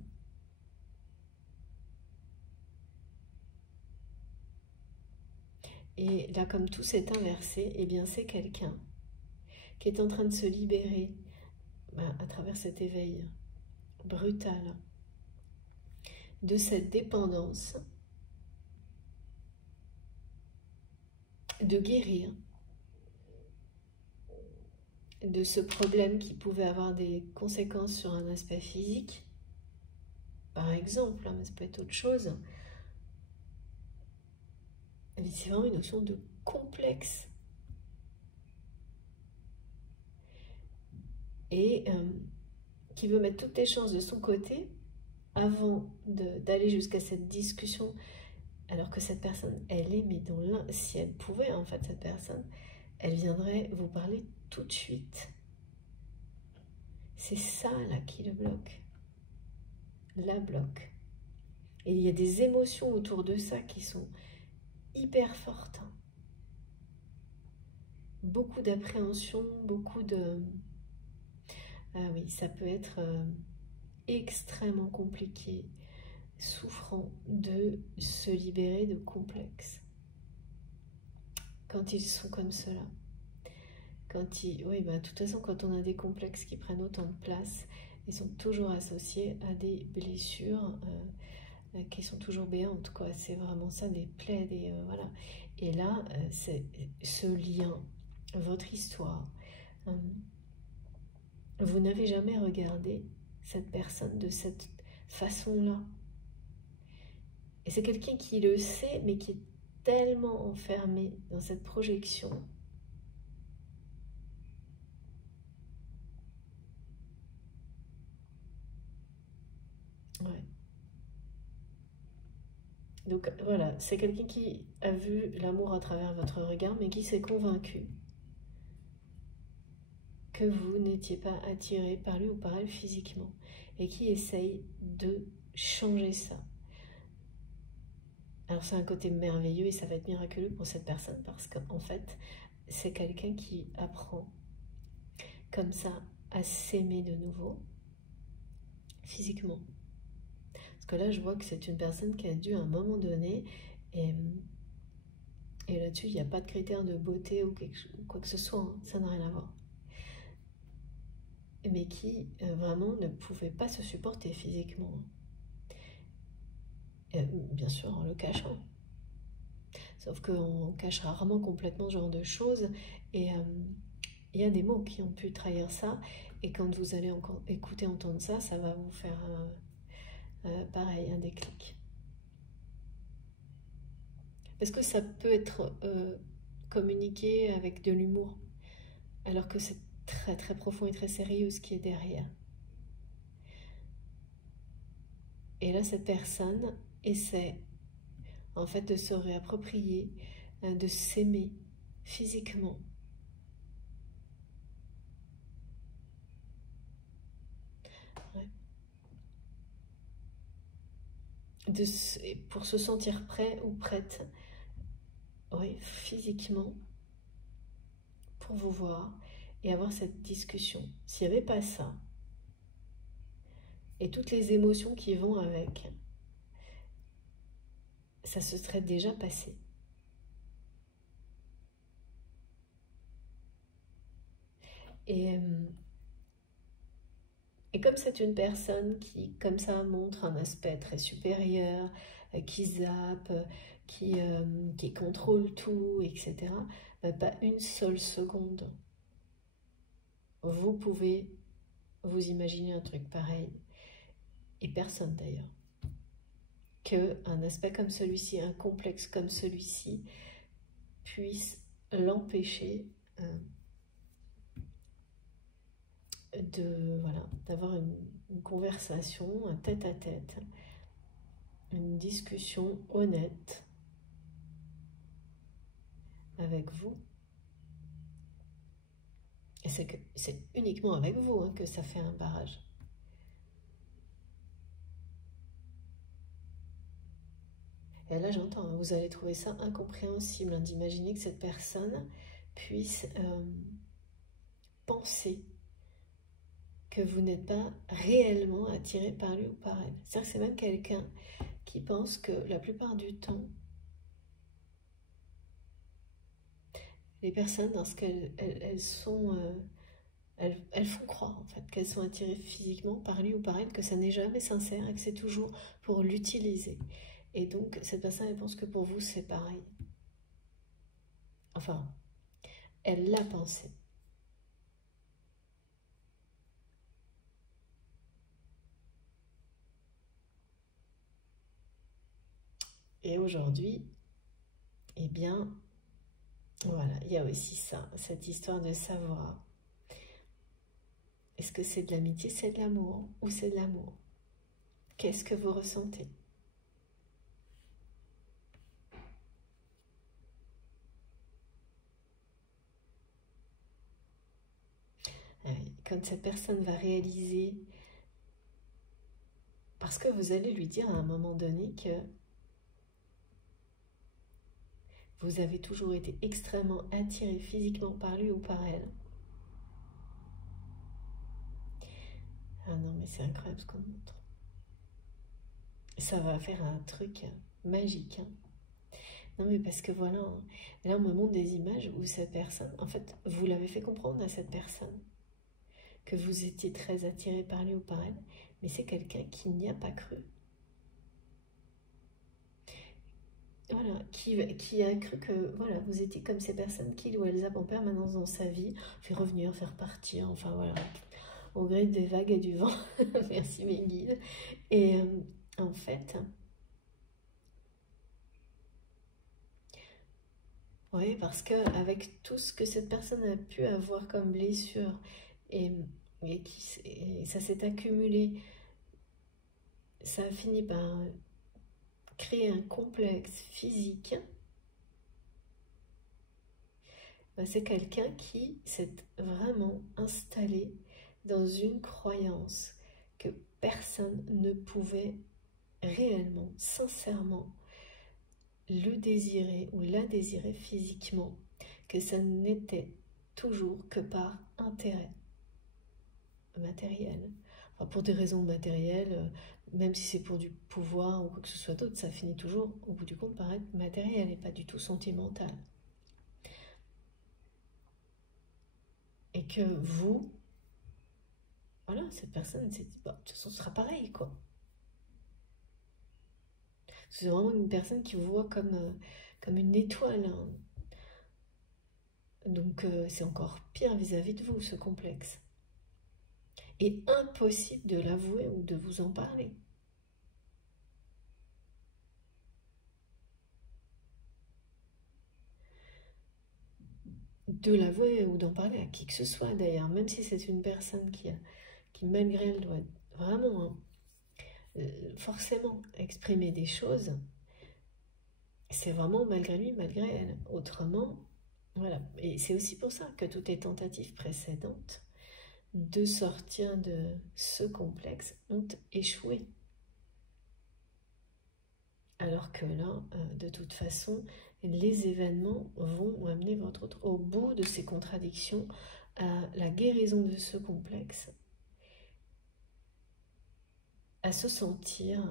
Et là, comme tout s'est inversé, eh bien c'est quelqu'un qui est en train de se libérer à travers cet éveil brutal de cette dépendance, de guérir de ce problème qui pouvait avoir des conséquences sur un aspect physique, par exemple, mais ça peut être autre chose. Mais c'est vraiment une notion de complexe. Et qui veut mettre toutes les chances de son côté avant d'aller jusqu'à cette discussion, alors que cette personne, elle est, mais si elle pouvait, en fait, cette personne, elle viendrait vous parler tout de suite. C'est ça, là, qui le bloque. La bloque. Et il y a des émotions autour de ça qui sont hyper fortes. Beaucoup d'appréhension, beaucoup de... Ah oui, ça peut être extrêmement compliqué, souffrant de se libérer de complexes. Quand ils sont comme cela. Oui, bah, de toute façon, quand on a des complexes qui prennent autant de place, Ils sont toujours associés à des blessures qui sont toujours béantes, quoi. C'est vraiment ça, des plaies, voilà. Et là, c'est ce lien, votre histoire. Vous n'avez jamais regardé cette personne de cette façon-là. Et c'est quelqu'un qui le sait, mais qui est tellement enfermé dans cette projection. Ouais. Donc voilà, c'est quelqu'un qui a vu l'amour à travers votre regard, mais qui s'est convaincu que vous n'étiez pas attiré par lui ou par elle physiquement, et qui essaye de changer ça. Alors c'est un côté merveilleux et ça va être miraculeux pour cette personne parce qu'en fait, c'est quelqu'un qui apprend comme ça à s'aimer de nouveau, physiquement. Parce que là, je vois que c'est une personne qui a dû à un moment donné, et là-dessus, il n'y a pas de critère de beauté ou quoi que ce soit, hein, ça n'a rien à voir. Mais qui vraiment ne pouvait pas se supporter physiquement. Et, bien sûr, en le cachant. Sauf qu'on cache rarement complètement ce genre de choses. Et il y a des mots qui ont pu trahir ça. Et quand vous allez encore écouter, entendre ça, ça va vous faire pareil, un déclic. Parce que ça peut être communiqué avec de l'humour. Alors que c'est très très profond et très sérieux ce qui est derrière. Et là, cette personne essaie en fait de se réapproprier, de s'aimer physiquement. Ouais. Pour se sentir prêt ou prête, oui, physiquement, pour vous voir et avoir cette discussion. S'il n'y avait pas ça, et toutes les émotions qui vont avec, ça se serait déjà passé. Et comme c'est une personne qui, comme ça, montre un aspect très supérieur, qui zappe, qui contrôle tout, etc., pas une seule seconde, vous pouvez vous imaginer un truc pareil, et personne d'ailleurs, qu'un aspect comme celui-ci, un complexe comme celui-ci, puisse l'empêcher d'avoir une conversation, un tête-à-tête, une discussion honnête avec vous. Et c'est uniquement avec vous hein, que ça fait un barrage. Et là, j'entends, vous allez trouver ça incompréhensible hein, d'imaginer que cette personne puisse penser que vous n'êtes pas réellement attiré par lui ou par elle. C'est-à-dire que c'est même quelqu'un qui pense que la plupart du temps, les personnes, lorsqu'elles sont... elles font croire en fait qu'elles sont attirées physiquement par lui ou par elle, que ça n'est jamais sincère et que c'est toujours pour l'utiliser. Et donc cette personne, elle pense que pour vous c'est pareil. Enfin, elle l'a pensé. Et aujourd'hui, eh bien, voilà, il y a aussi ça, cette histoire de savoir. Est-ce que c'est de l'amitié, c'est de l'amour ou c'est de l'amour? Qu'est-ce que vous ressentez? Quand cette personne va réaliser, parce que vous allez lui dire à un moment donné que vous avez toujours été extrêmement attiré physiquement par lui ou par elle. Ah non, mais c'est incroyable ce qu'on montre. Ça va faire un truc magique. Hein. Non, mais parce que voilà, hein, là on me montre des images où cette personne, en fait, vous l'avez fait comprendre à cette personne que vous étiez très attiré par lui ou par elle, mais c'est quelqu'un qui n'y a pas cru. Voilà, qui a cru que voilà, vous étiez comme ces personnes qu'il ou elle zappe en permanence dans sa vie, fait revenir, faire partir, enfin voilà, au gré des vagues et du vent. Merci mes guides. Et en fait, oui, parce que avec tout ce que cette personne a pu avoir comme blessure et, et ça s'est accumulé, ça a fini par créer un complexe physique. Ben, c'est quelqu'un qui s'est vraiment installé dans une croyance que personne ne pouvait réellement, sincèrement le désirer ou la désirer physiquement, que ça n'était toujours que par intérêt matériel. Enfin, pour des raisons matérielles, même si c'est pour du pouvoir ou quoi que ce soit d'autre, ça finit toujours au bout du compte par être matériel et pas du tout sentimental. Et que vous, voilà, cette personne s'est dit, bah, de toute façon, ce sera pareil, quoi. C'est vraiment une personne qui vous voit comme une étoile, hein. Donc, c'est encore pire vis-à-vis de vous, ce complexe. Et impossible de l'avouer ou de vous en parler. De l'avouer ou d'en parler à qui que ce soit, d'ailleurs, même si c'est une personne qui malgré elle, doit vraiment, hein, forcément exprimer des choses, c'est vraiment malgré lui, malgré elle. Autrement, voilà. Et c'est aussi pour ça que toutes les tentatives précédentes de sortir de ce complexe ont échoué. Alors que là, de toute façon, les événements vont amener votre autre au bout de ces contradictions, à la guérison de ce complexe, à se sentir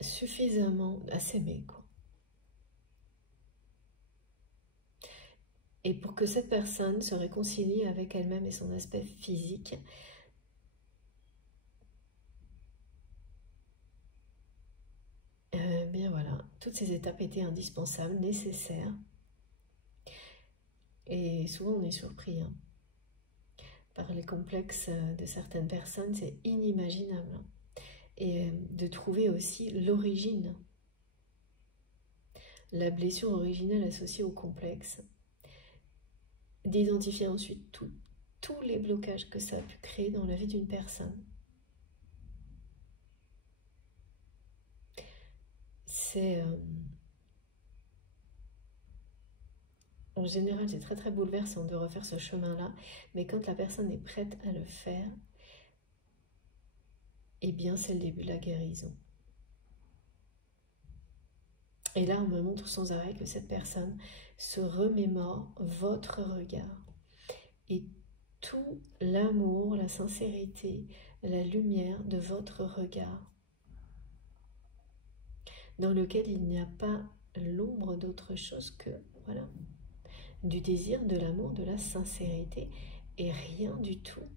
suffisamment à s'aimer, quoi. Et pour que cette personne se réconcilie avec elle-même et son aspect physique, bien voilà, toutes ces étapes étaient indispensables, nécessaires. Et souvent on est surpris, hein, par les complexes de certaines personnes, c'est inimaginable. Et de trouver aussi l'origine, la blessure originelle associée au complexe, d'identifier ensuite tous les blocages que ça a pu créer dans la vie d'une personne. C'est en général, c'est très très bouleversant de refaire ce chemin-là, mais quand la personne est prête à le faire, eh bien c'est le début de la guérison. Et là, on me montre sans arrêt que cette personne se remémore votre regard. Et tout l'amour, la sincérité, la lumière de votre regard, dans lequel il n'y a pas l'ombre d'autre chose que, voilà, du désir, de l'amour, de la sincérité, et rien du tout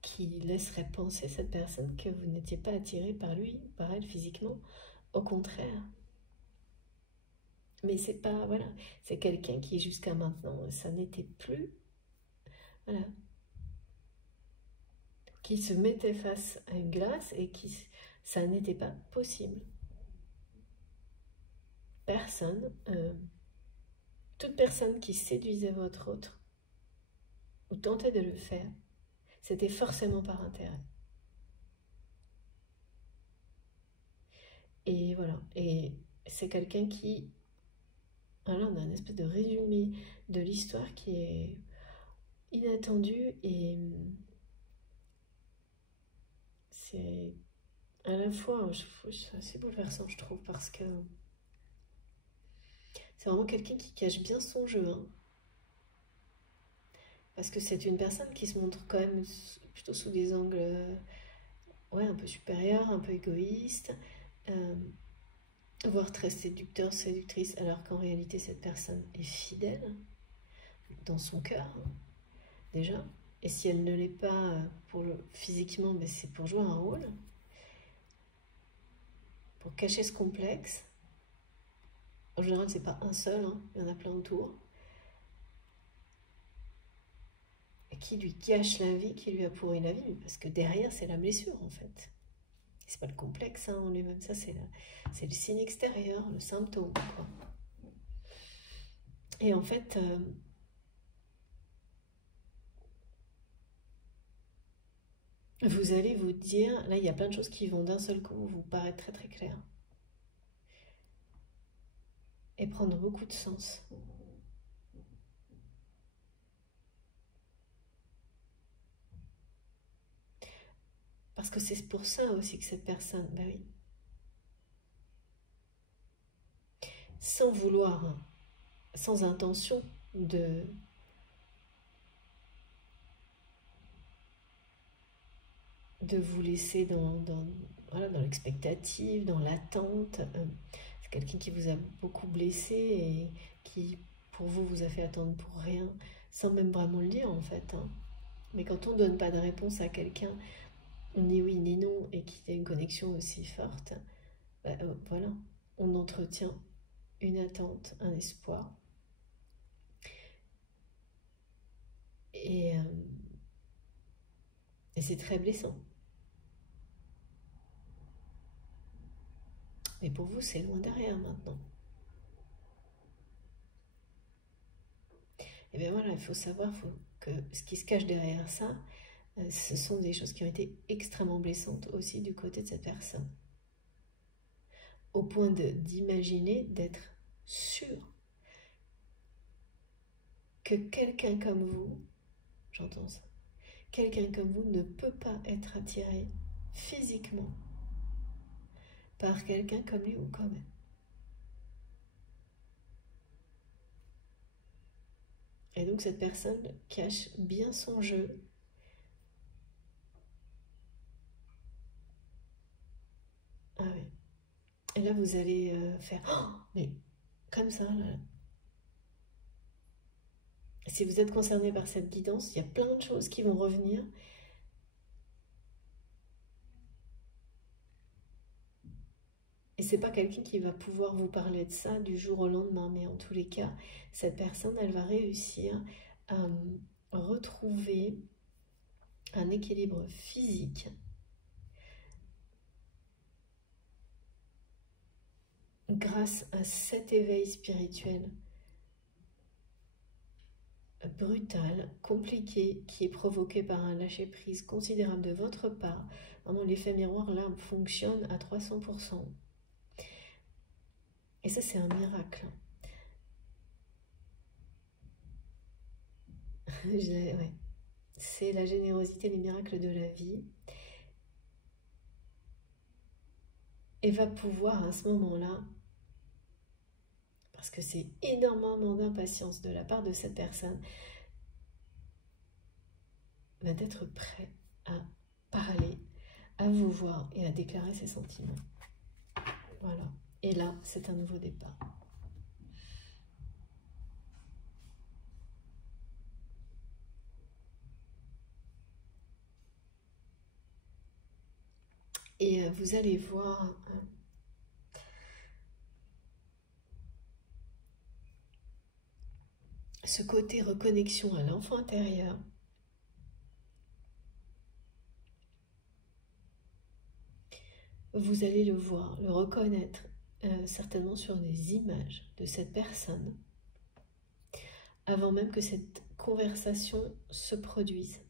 qui laisserait penser cette personne que vous n'étiez pas attiré par lui, par elle physiquement. Au contraire. Mais c'est pas, voilà, c'est quelqu'un qui jusqu'à maintenant, ça n'était plus, voilà, qui se mettait face à une glace et qui, ça n'était pas possible. Personne, toute personne qui séduisait votre autre ou tentait de le faire, c'était forcément par intérêt. Et voilà, et c'est quelqu'un qui, voilà, on a un espèce de résumé de l'histoire qui est inattendu et c'est à la fois, c'est assez bouleversant je trouve, parce que c'est vraiment quelqu'un qui cache bien son jeu, hein. Parce que c'est une personne qui se montre quand même plutôt sous des angles, ouais, un peu supérieurs, un peu égoïste, voire très séducteur, séductrice, alors qu'en réalité cette personne est fidèle. dans son cœur, déjà. Et si elle ne l'est pas physiquement, mais c'est pour jouer un rôle, pour cacher ce complexe. En général, c'est pas un seul, hein, il y en a plein autour. Et qui lui gâche la vie, qui lui a pourri la vie, parce que derrière, c'est la blessure, en fait. C'est pas le complexe hein, en lui-même, ça c'est le signe extérieur, le symptôme, quoi. Et en fait, vous allez vous dire, là il y a plein de choses qui vont d'un seul coup vous paraître très très claires. Et prendre beaucoup de sens. Parce que c'est pour ça aussi que cette personne, bah oui, sans vouloir, hein, sans intention de vous laisser voilà, dans l'expectative, dans l'attente. C'est quelqu'un qui vous a beaucoup blessé et qui, pour vous, vous a fait attendre pour rien, sans même vraiment le dire en fait. Hein. Mais quand on ne donne pas de réponse à quelqu'un, ni oui ni non, et qu'il y a une connexion aussi forte, bah, voilà, on entretient une attente, un espoir. Et c'est très blessant. Mais pour vous, c'est loin derrière maintenant. Et bien voilà, il faut savoir que ce qui se cache derrière ça, ce sont des choses qui ont été extrêmement blessantes aussi du côté de cette personne. Au point d'imaginer, d'être sûr que quelqu'un comme vous, j'entends ça, quelqu'un comme vous ne peut pas être attiré physiquement par quelqu'un comme lui ou comme elle. Et donc cette personne cache bien son jeu. Ah oui. Et là vous allez faire oh, mais comme ça là. Si vous êtes concerné par cette guidance, il y a plein de choses qui vont revenir. Et c'est pas quelqu'un qui va pouvoir vous parler de ça du jour au lendemain, mais en tous les cas, cette personne, elle va réussir à retrouver un équilibre physique grâce à cet éveil spirituel brutal, compliqué, qui est provoqué par un lâcher-prise considérable de votre part. Vraiment, l'effet miroir, là, fonctionne à 300%. Et ça, c'est un miracle. Ouais. C'est la générosité, les miracles de la vie. Et va pouvoir, à ce moment-là, parce que c'est énormément d'impatience de la part de cette personne, va d'être prêt à parler, à vous voir et à déclarer ses sentiments. Voilà. Et là, c'est un nouveau départ. Et vous allez voir ce côté reconnexion à l'enfant intérieur. Vous allez le voir, le reconnaître certainement sur des images de cette personne avant même que cette conversation se produise.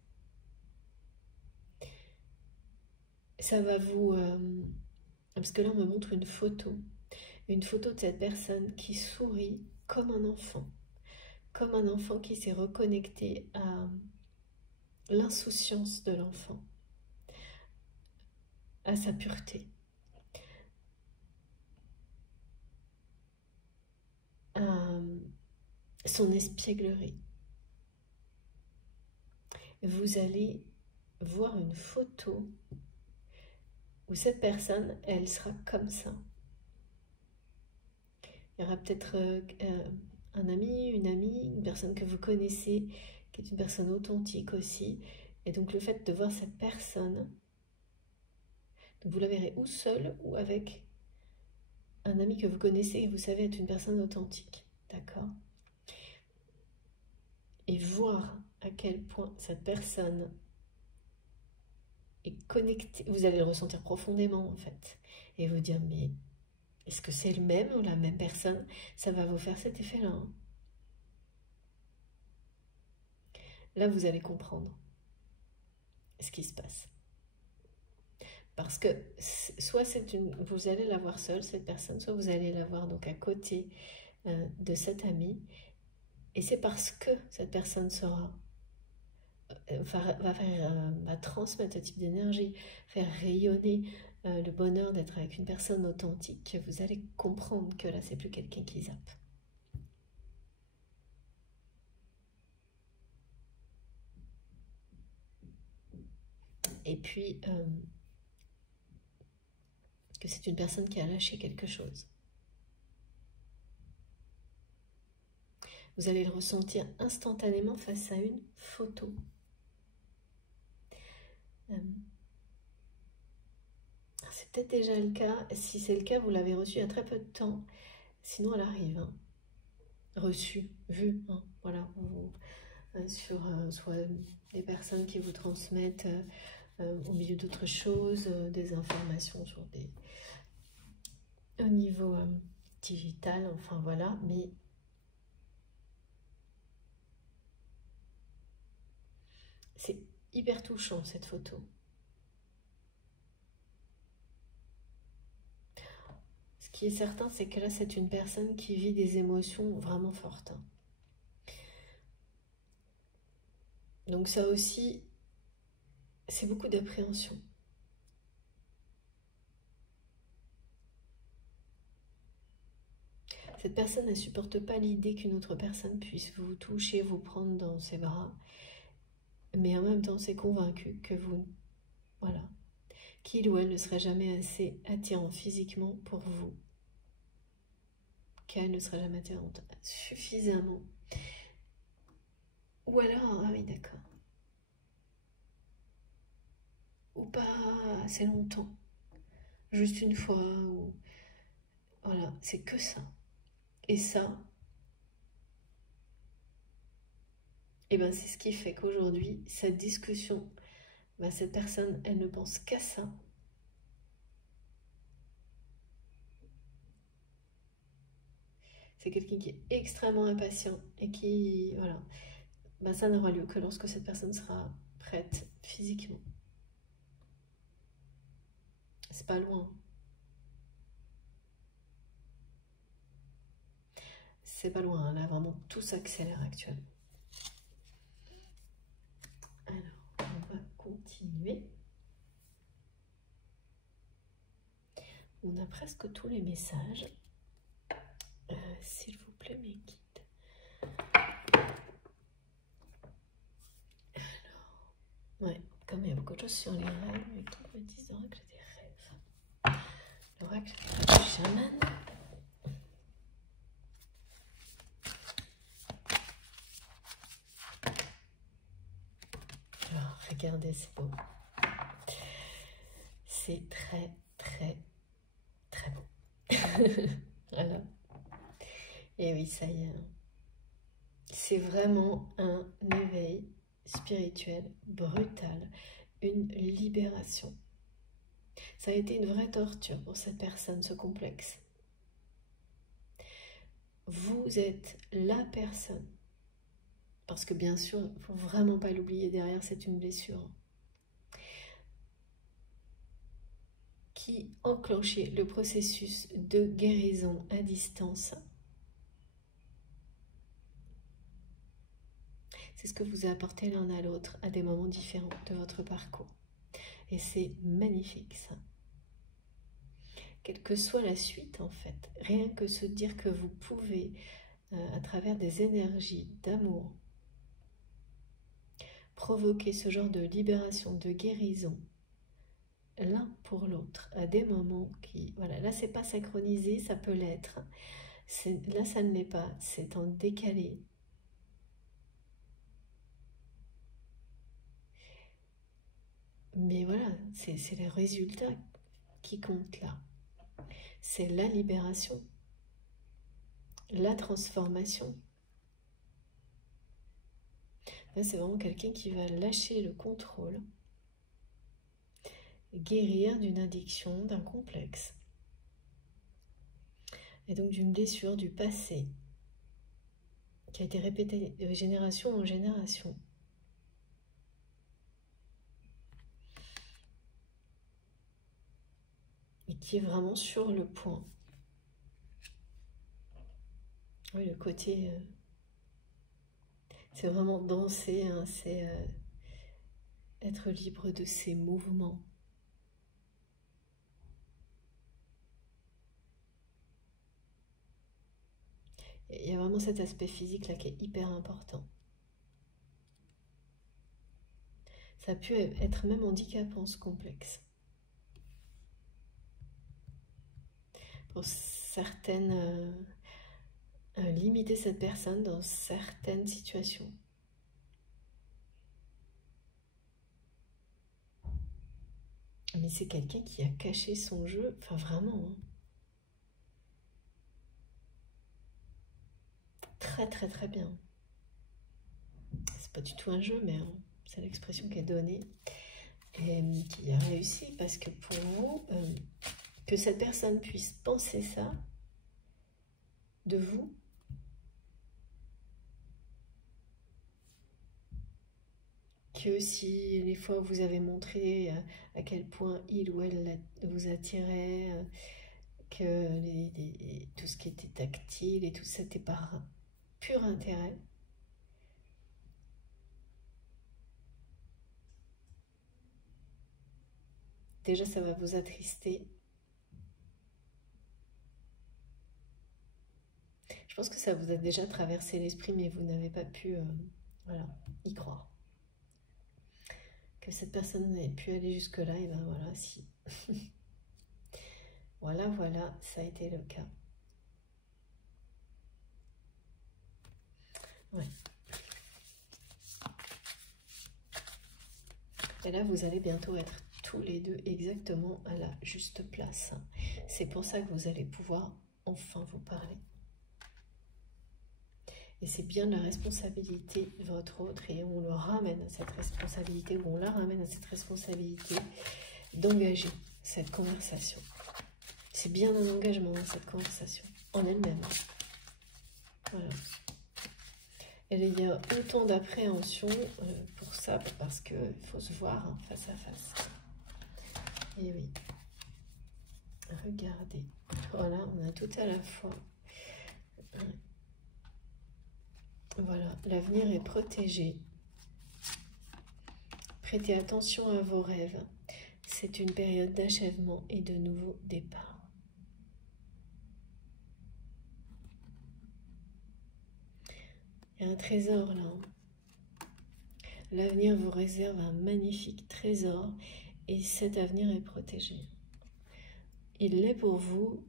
Ça va vous... parce que là, on me montre une photo de cette personne qui sourit comme un enfant qui s'est reconnecté à l'insouciance de l'enfant, à sa pureté, à son espièglerie. Vous allez voir une photo où cette personne, elle sera comme ça. Il y aura peut-être un ami, une personne que vous connaissez, qui est une personne authentique aussi. Et donc le fait de voir cette personne, vous la verrez ou seule ou avec un ami que vous connaissez et vous savez être une personne authentique. D'accord? Et voir à quel point cette personne est connectée, vous allez le ressentir profondément en fait. Et vous dire, mais est-ce que c'est le même ou la même personne? Ça va vous faire cet effet-là. Hein. Là, vous allez comprendre ce qui se passe. Parce que soit vous allez la voir seule, cette personne, soit vous allez la voir donc à côté de cet ami. Et c'est parce que cette personne va transmettre ce type d'énergie, faire rayonner le bonheur d'être avec une personne authentique, que vous allez comprendre que là, c'est plus quelqu'un qui zappe. Et puis, que c'est une personne qui a lâché quelque chose. Vous allez le ressentir instantanément face à une photo. C'est peut-être déjà le cas. Si c'est le cas, vous l'avez reçu il y a très peu de temps. Sinon, elle arrive. Hein. Reçue, vue. Hein. Voilà. Sur soit des personnes qui vous transmettent au milieu d'autres choses, des informations sur au niveau digital. Enfin, voilà. Mais c'est hyper touchant, cette photo. Ce qui est certain, c'est que là, c'est une personne qui vit des émotions vraiment fortes. Donc ça aussi, c'est beaucoup d'appréhension. Cette personne ne supporte pas l'idée qu'une autre personne puisse vous toucher, vous prendre dans ses bras, mais en même temps, c'est convaincu que vous, voilà, qu'il ou elle ne serait jamais assez attirant physiquement pour vous, qu'elle ne serait jamais attirante suffisamment. Ou alors, ah oui, d'accord. Ou pas assez longtemps, juste une fois, ou voilà, c'est que ça. Et ça, et ben c'est ce qui fait qu'aujourd'hui, cette discussion, ben cette personne, elle ne pense qu'à ça. C'est quelqu'un qui est extrêmement impatient et qui, voilà, ben ça n'aura lieu que lorsque cette personne sera prête physiquement. C'est pas loin. C'est pas loin, hein. Là vraiment tout s'accélère actuellement. Alors, on va continuer. On a presque tous les messages. S'il vous plaît, mes guides. Alors, ouais, comme il y a beaucoup de choses sur les rêves, mes guides me disent l'oracle des rêves. L'oracle des rêves du chaman. Alors, regardez, c'est beau. C'est très, très, très beau. Voilà. Et oui, ça y est. C'est vraiment un éveil spirituel brutal, une libération. Ça a été une vraie torture pour cette personne, ce complexe. Vous êtes la personne, parce que bien sûr, il ne faut vraiment pas l'oublier, derrière c'est une blessure, qui enclenchait le processus de guérison à distance. C'est ce que vous apportez l'un à l'autre à des moments différents de votre parcours. Et c'est magnifique ça. Quelle que soit la suite en fait, rien que se dire que vous pouvez, à travers des énergies d'amour, provoquer ce genre de libération, de guérison, l'un pour l'autre, à des moments qui, voilà, là c'est pas synchronisé, ça peut l'être, Là, ça ne l'est pas, c'est en décalé. Mais voilà, c'est les résultats qui comptent là. C'est la libération, la transformation. Là, c'est vraiment quelqu'un qui va lâcher le contrôle, guérir d'une addiction, d'un complexe, et donc d'une blessure du passé, qui a été répétée de génération en génération. Et qui est vraiment sur le point. Oui, le côté... c'est vraiment danser, hein, c'est être libre de ses mouvements. Il y a vraiment cet aspect physique là qui est hyper important. Ça a pu être même handicapant ce complexe. Pour certaines... limiter cette personne dans certaines situations. Mais c'est quelqu'un qui a caché son jeu, enfin vraiment. Hein. Très très très bien. C'est pas du tout un jeu, mais hein, c'est l'expression qui est donnée. Et qui a réussi, parce que pour vous, que cette personne puisse penser ça de vous, que si les fois où vous avez montré à quel point il ou elle vous attirait, que tout ce qui était tactile et tout ça était par pur intérêt, déjà ça va vous attrister. Je pense que ça vous a déjà traversé l'esprit, mais vous n'avez pas pu voilà, y croire. Que cette personne n'ait pu aller jusque-là, et ben voilà, si. Voilà, voilà, ça a été le cas. Ouais. Et là, vous allez bientôt être tous les deux exactement à la juste place. C'est pour ça que vous allez pouvoir enfin vous parler. Et c'est bien la responsabilité de votre autre, et on le ramène à cette responsabilité, ou on la ramène à cette responsabilité d'engager cette conversation. C'est bien un engagement, cette conversation, en elle-même. Voilà. Et il y a autant d'appréhension pour ça, parce qu'il faut se voir hein, face à face. Et oui. Regardez. Voilà, on a tout à la fois. Voilà, l'avenir est protégé. Prêtez attention à vos rêves. C'est une période d'achèvement et de nouveau départ. Il y a un trésor là. L'avenir vous réserve un magnifique trésor et cet avenir est protégé. Il l'est pour vous,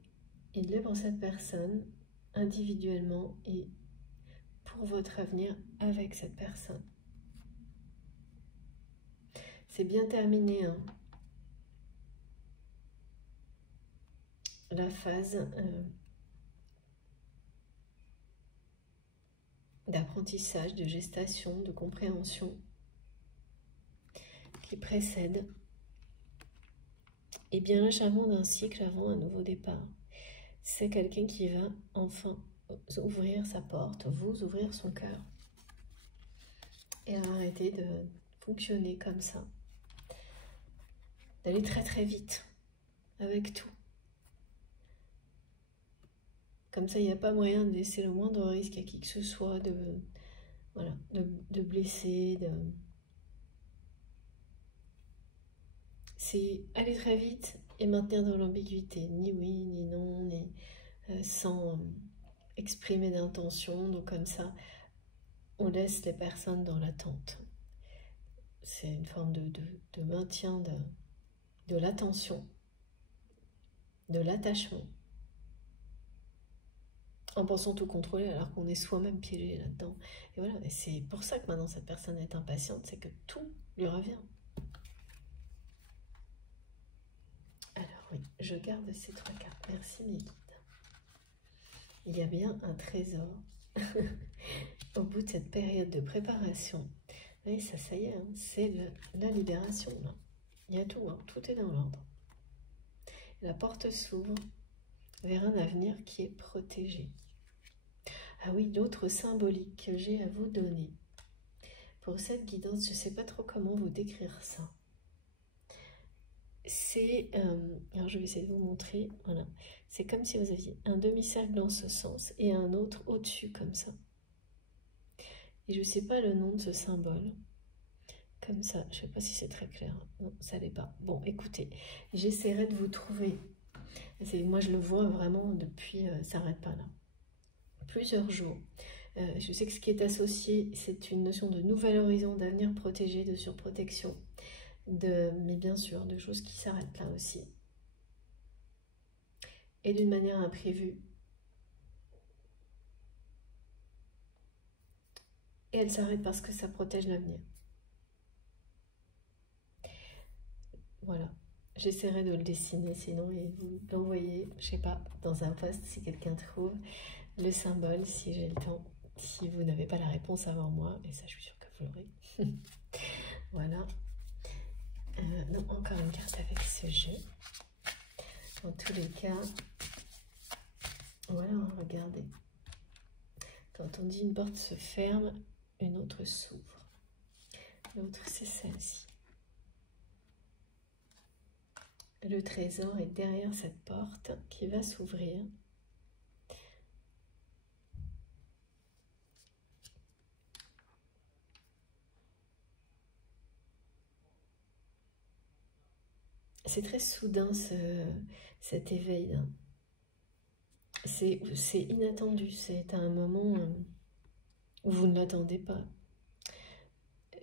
il l'est pour cette personne individuellement et pour votre avenir avec cette personne. C'est bien terminé. Hein. La phase d'apprentissage, de gestation, de compréhension qui précède. Et bien l'achèvement d'un cycle avant un nouveau départ. C'est quelqu'un qui va enfin ouvrir sa porte, vous ouvrir son cœur. Et arrêter de fonctionner comme ça. D'aller très très vite avec tout. Comme ça, il n'y a pas moyen de laisser le moindre risque à qui que ce soit voilà, de blesser. C'est aller très vite et maintenir dans l'ambiguïté. Ni oui, ni non, ni sans exprimer d'intention. Donc comme ça, on laisse les personnes dans l'attente. C'est une forme de maintien de l'attention, de l'attachement. en pensant tout contrôler alors qu'on est soi-même piégé là-dedans. Et voilà, et c'est pour ça que maintenant cette personne est impatiente, c'est que tout lui revient. Alors oui, je garde ces 3 cartes. Merci mes guides. Il y a bien un trésor au bout de cette période de préparation. Et ça y est, hein, c'est la libération. Là. Il y a tout, hein, tout est dans l'ordre. La porte s'ouvre vers un avenir qui est protégé. Ah oui, l'autre symbolique que j'ai à vous donner. Pour cette guidance, je ne sais pas trop comment vous décrire ça. C'est, alors je vais essayer de vous montrer, voilà. C'est comme si vous aviez un demi-cercle dans ce sens et un autre au-dessus comme ça. Et je ne sais pas le nom de ce symbole. Comme ça, je ne sais pas si c'est très clair. Non, ça l'est pas. Bon, écoutez, j'essaierai de vous trouver. Moi, je le vois vraiment depuis, ça n'arrête pas là. Plusieurs jours. Je sais que ce qui est associé, c'est une notion de nouvel horizon, d'avenir protégé, de surprotection. Mais bien sûr, de choses qui s'arrêtent là aussi. Et d'une manière imprévue. Et elle s'arrête parce que ça protège l'avenir. Voilà. J'essaierai de le dessiner sinon et vous l'envoyer, je sais pas, dans un post si quelqu'un trouve le symbole, si j'ai le temps. Si vous n'avez pas la réponse avant moi, et ça je suis sûre que vous l'aurez. Voilà. Non, encore une carte avec ce jeu. Dans tous les cas, voilà, regardez. Quand on dit une porte se ferme, une autre s'ouvre. L'autre, c'est celle-ci. Le trésor est derrière cette porte qui va s'ouvrir. C'est très soudain cet éveil. C'est inattendu, c'est à un moment où vous ne l'attendez pas.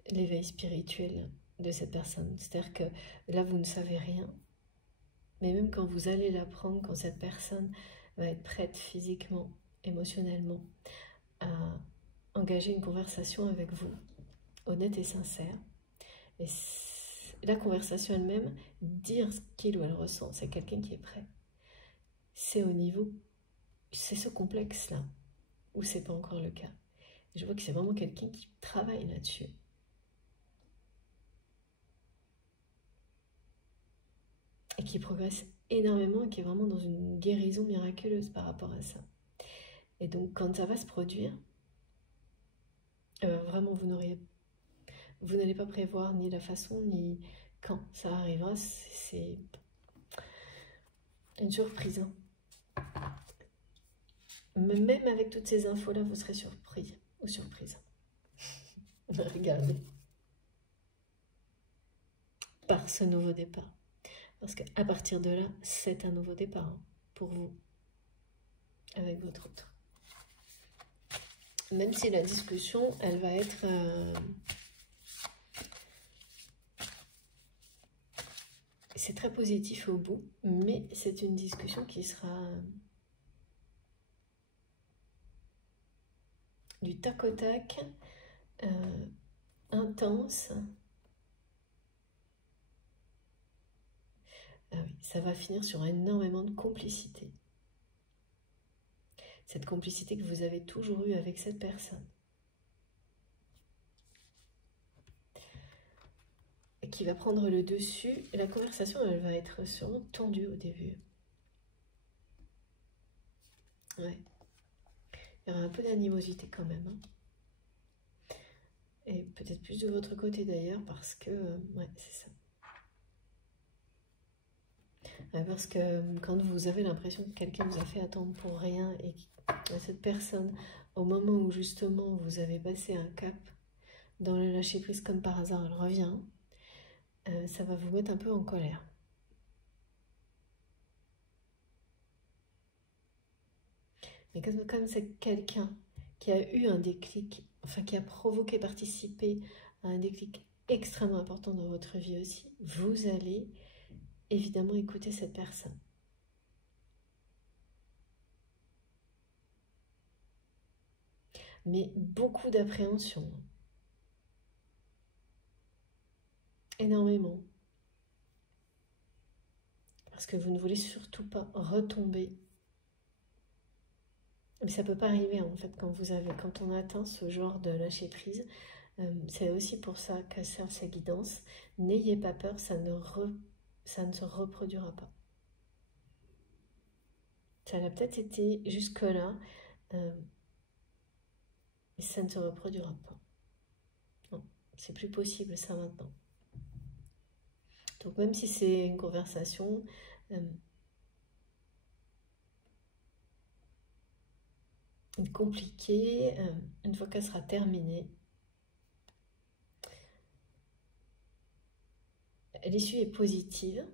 L'éveil spirituel de cette personne. C'est-à-dire que là, vous ne savez rien. Mais même quand vous allez l'apprendre, quand cette personne va être prête physiquement, émotionnellement, à engager une conversation avec vous, honnête et sincère, et la conversation elle-même, dire ce qu'il ou elle ressent, c'est quelqu'un qui est prêt. C'est au niveau, c'est ce complexe-là, où c'est pas encore le cas. Et je vois que c'est vraiment quelqu'un qui travaille là-dessus. Et qui progresse énormément et qui est vraiment dans une guérison miraculeuse par rapport à ça. Et donc quand ça va se produire, vraiment vous n'allez pas prévoir ni la façon ni quand ça arrivera, c'est une surprise. Hein. Même avec toutes ces infos là, vous serez surpris ou surprise. Regardez. Par ce nouveau départ. Parce qu'à partir de là, c'est un nouveau départ hein, pour vous, avec votre autre. Même si la discussion, elle va être... c'est très positif au bout, mais c'est une discussion qui sera du tac au tac, intense. Ah oui, ça va finir sur énormément de complicité. Cette complicité que vous avez toujours eue avec cette personne. Et qui va prendre le dessus. Et la conversation, elle va être sûrement tendue au début. Ouais. Il y aura un peu d'animosité quand même. Hein. Et peut-être plus de votre côté d'ailleurs, parce que... ouais, c'est ça. Parce que quand vous avez l'impression que quelqu'un vous a fait attendre pour rien et que cette personne, au moment où justement vous avez passé un cap dans le lâcher prise comme par hasard, elle revient, ça va vous mettre un peu en colère. Mais comme c'est quelqu'un qui a eu un déclic, enfin qui a provoqué, participé à un déclic extrêmement important dans votre vie aussi, vous allez évidemment écouter cette personne. mais beaucoup d'appréhension. Énormément. Parce que vous ne voulez surtout pas retomber. Mais ça ne peut pas arriver en fait quand on atteint ce genre de lâcher prise. C'est aussi pour ça que servent ces guidances. N'ayez pas peur, ça ne se reproduira pas. Ça a peut-être été jusque-là, mais ça ne se reproduira pas. Non, c'est plus possible ça maintenant. Donc même si c'est une conversation, compliquée, une fois qu'elle sera terminée, l'issue est positive.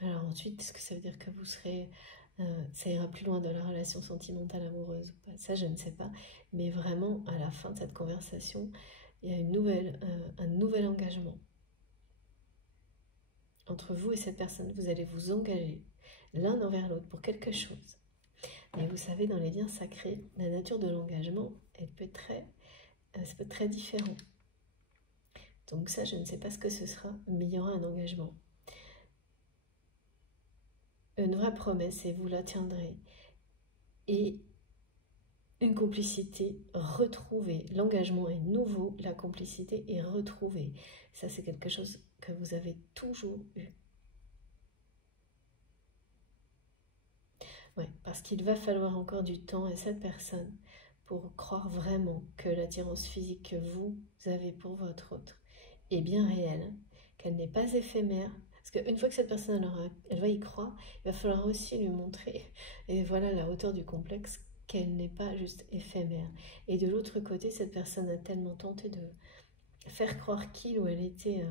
Alors ensuite, est-ce que ça veut dire que vous serez, ça ira plus loin de la relation sentimentale amoureuse ou pas? Ça, je ne sais pas. Mais vraiment, à la fin de cette conversation, il y a un nouvel engagement. Entre vous et cette personne, vous allez vous engager l'un envers l'autre pour quelque chose. Mais vous savez, dans les liens sacrés, la nature de l'engagement, ça peut être très différent. Donc ça, je ne sais pas ce que ce sera, mais il y aura un engagement. Une vraie promesse, et vous la tiendrez. Et une complicité retrouvée. L'engagement est nouveau, la complicité est retrouvée. Ça, c'est quelque chose que vous avez toujours eu. Ouais, parce qu'il va falloir encore du temps à cette personne pour croire vraiment que l'attirance physique que vous avez pour votre autre est bien réelle, qu'elle n'est pas éphémère. Parce qu'une fois que cette personne elle va y croire, il va falloir aussi lui montrer, et voilà la hauteur du complexe, qu'elle n'est pas juste éphémère. Et de l'autre côté, cette personne a tellement tenté de faire croire qu'il ou elle était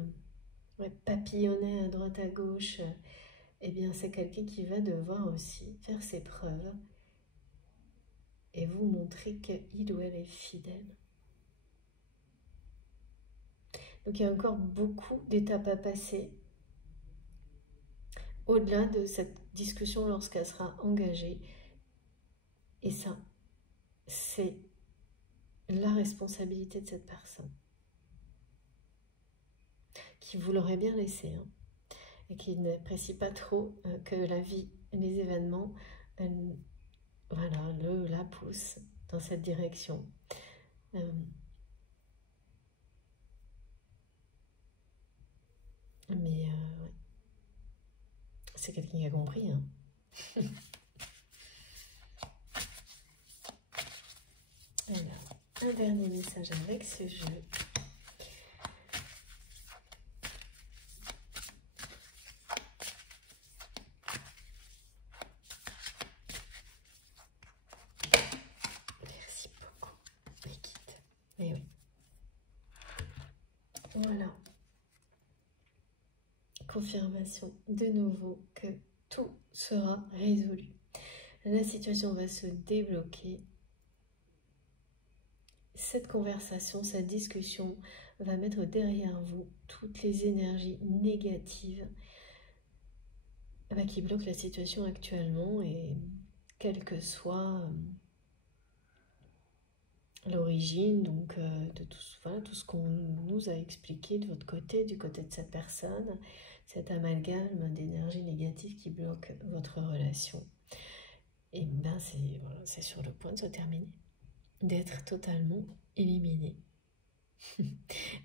papillonnait à droite à gauche, eh bien c'est quelqu'un qui va devoir aussi faire ses preuves et vous montrer qu'il ou elle est fidèle. Donc il y a encore beaucoup d'étapes à passer au-delà de cette discussion lorsqu'elle sera engagée. Et ça, c'est la responsabilité de cette personne qui vous l'aurait bien laissé, hein, et qui n'apprécie pas trop que la vie, les événements, voilà, la pousse dans cette direction. Mais ouais. C'est quelqu'un qui a compris, hein. Alors, un dernier message avec ce jeu. Merci beaucoup, mes guides. Et oui. Voilà. Confirmation de nouveau que tout sera résolu. La situation va se débloquer. Cette conversation, cette discussion va mettre derrière vous toutes les énergies négatives qui bloquent la situation actuellement, et quelle que soit l'origine donc de tout ce qu'on nous a expliqué de votre côté, du côté de cette personne, cet amalgame d'énergie négative qui bloque votre relation, et ben c'est sur le point de se terminer, d'être totalement éliminé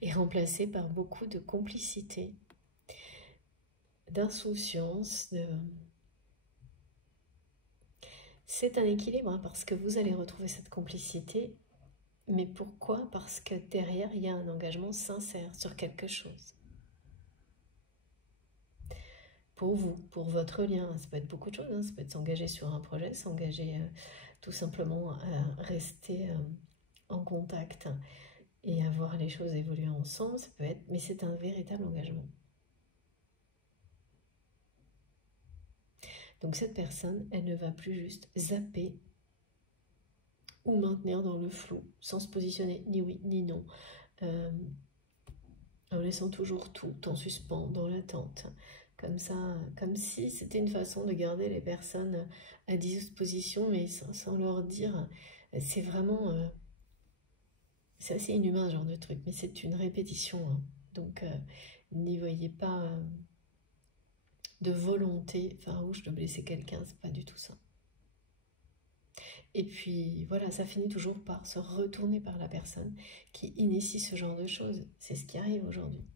et remplacé par beaucoup de complicité, d'insouciance, c'est un équilibre, hein, parce que vous allez retrouver cette complicité. Mais pourquoi? Parce que derrière, il y a un engagement sincère sur quelque chose. Pour vous, pour votre lien, ça peut être beaucoup de choses, hein. Ça peut être s'engager sur un projet, s'engager tout simplement à rester en contact et à voir les choses évoluer ensemble, ça peut être, mais c'est un véritable engagement. Donc cette personne, elle ne va plus juste zapper ou maintenir dans le flou, sans se positionner ni oui ni non, en laissant toujours tout en suspens, dans l'attente, comme ça, comme si c'était une façon de garder les personnes à disposition, mais sans leur dire C'est vraiment... c'est assez inhumain ce genre de truc, mais c'est une répétition. Hein. Donc, n'y voyez pas de volonté farouche de blesser quelqu'un, c'est pas du tout ça. Et puis, voilà, ça finit toujours par se retourner par la personne qui initie ce genre de choses. C'est ce qui arrive aujourd'hui.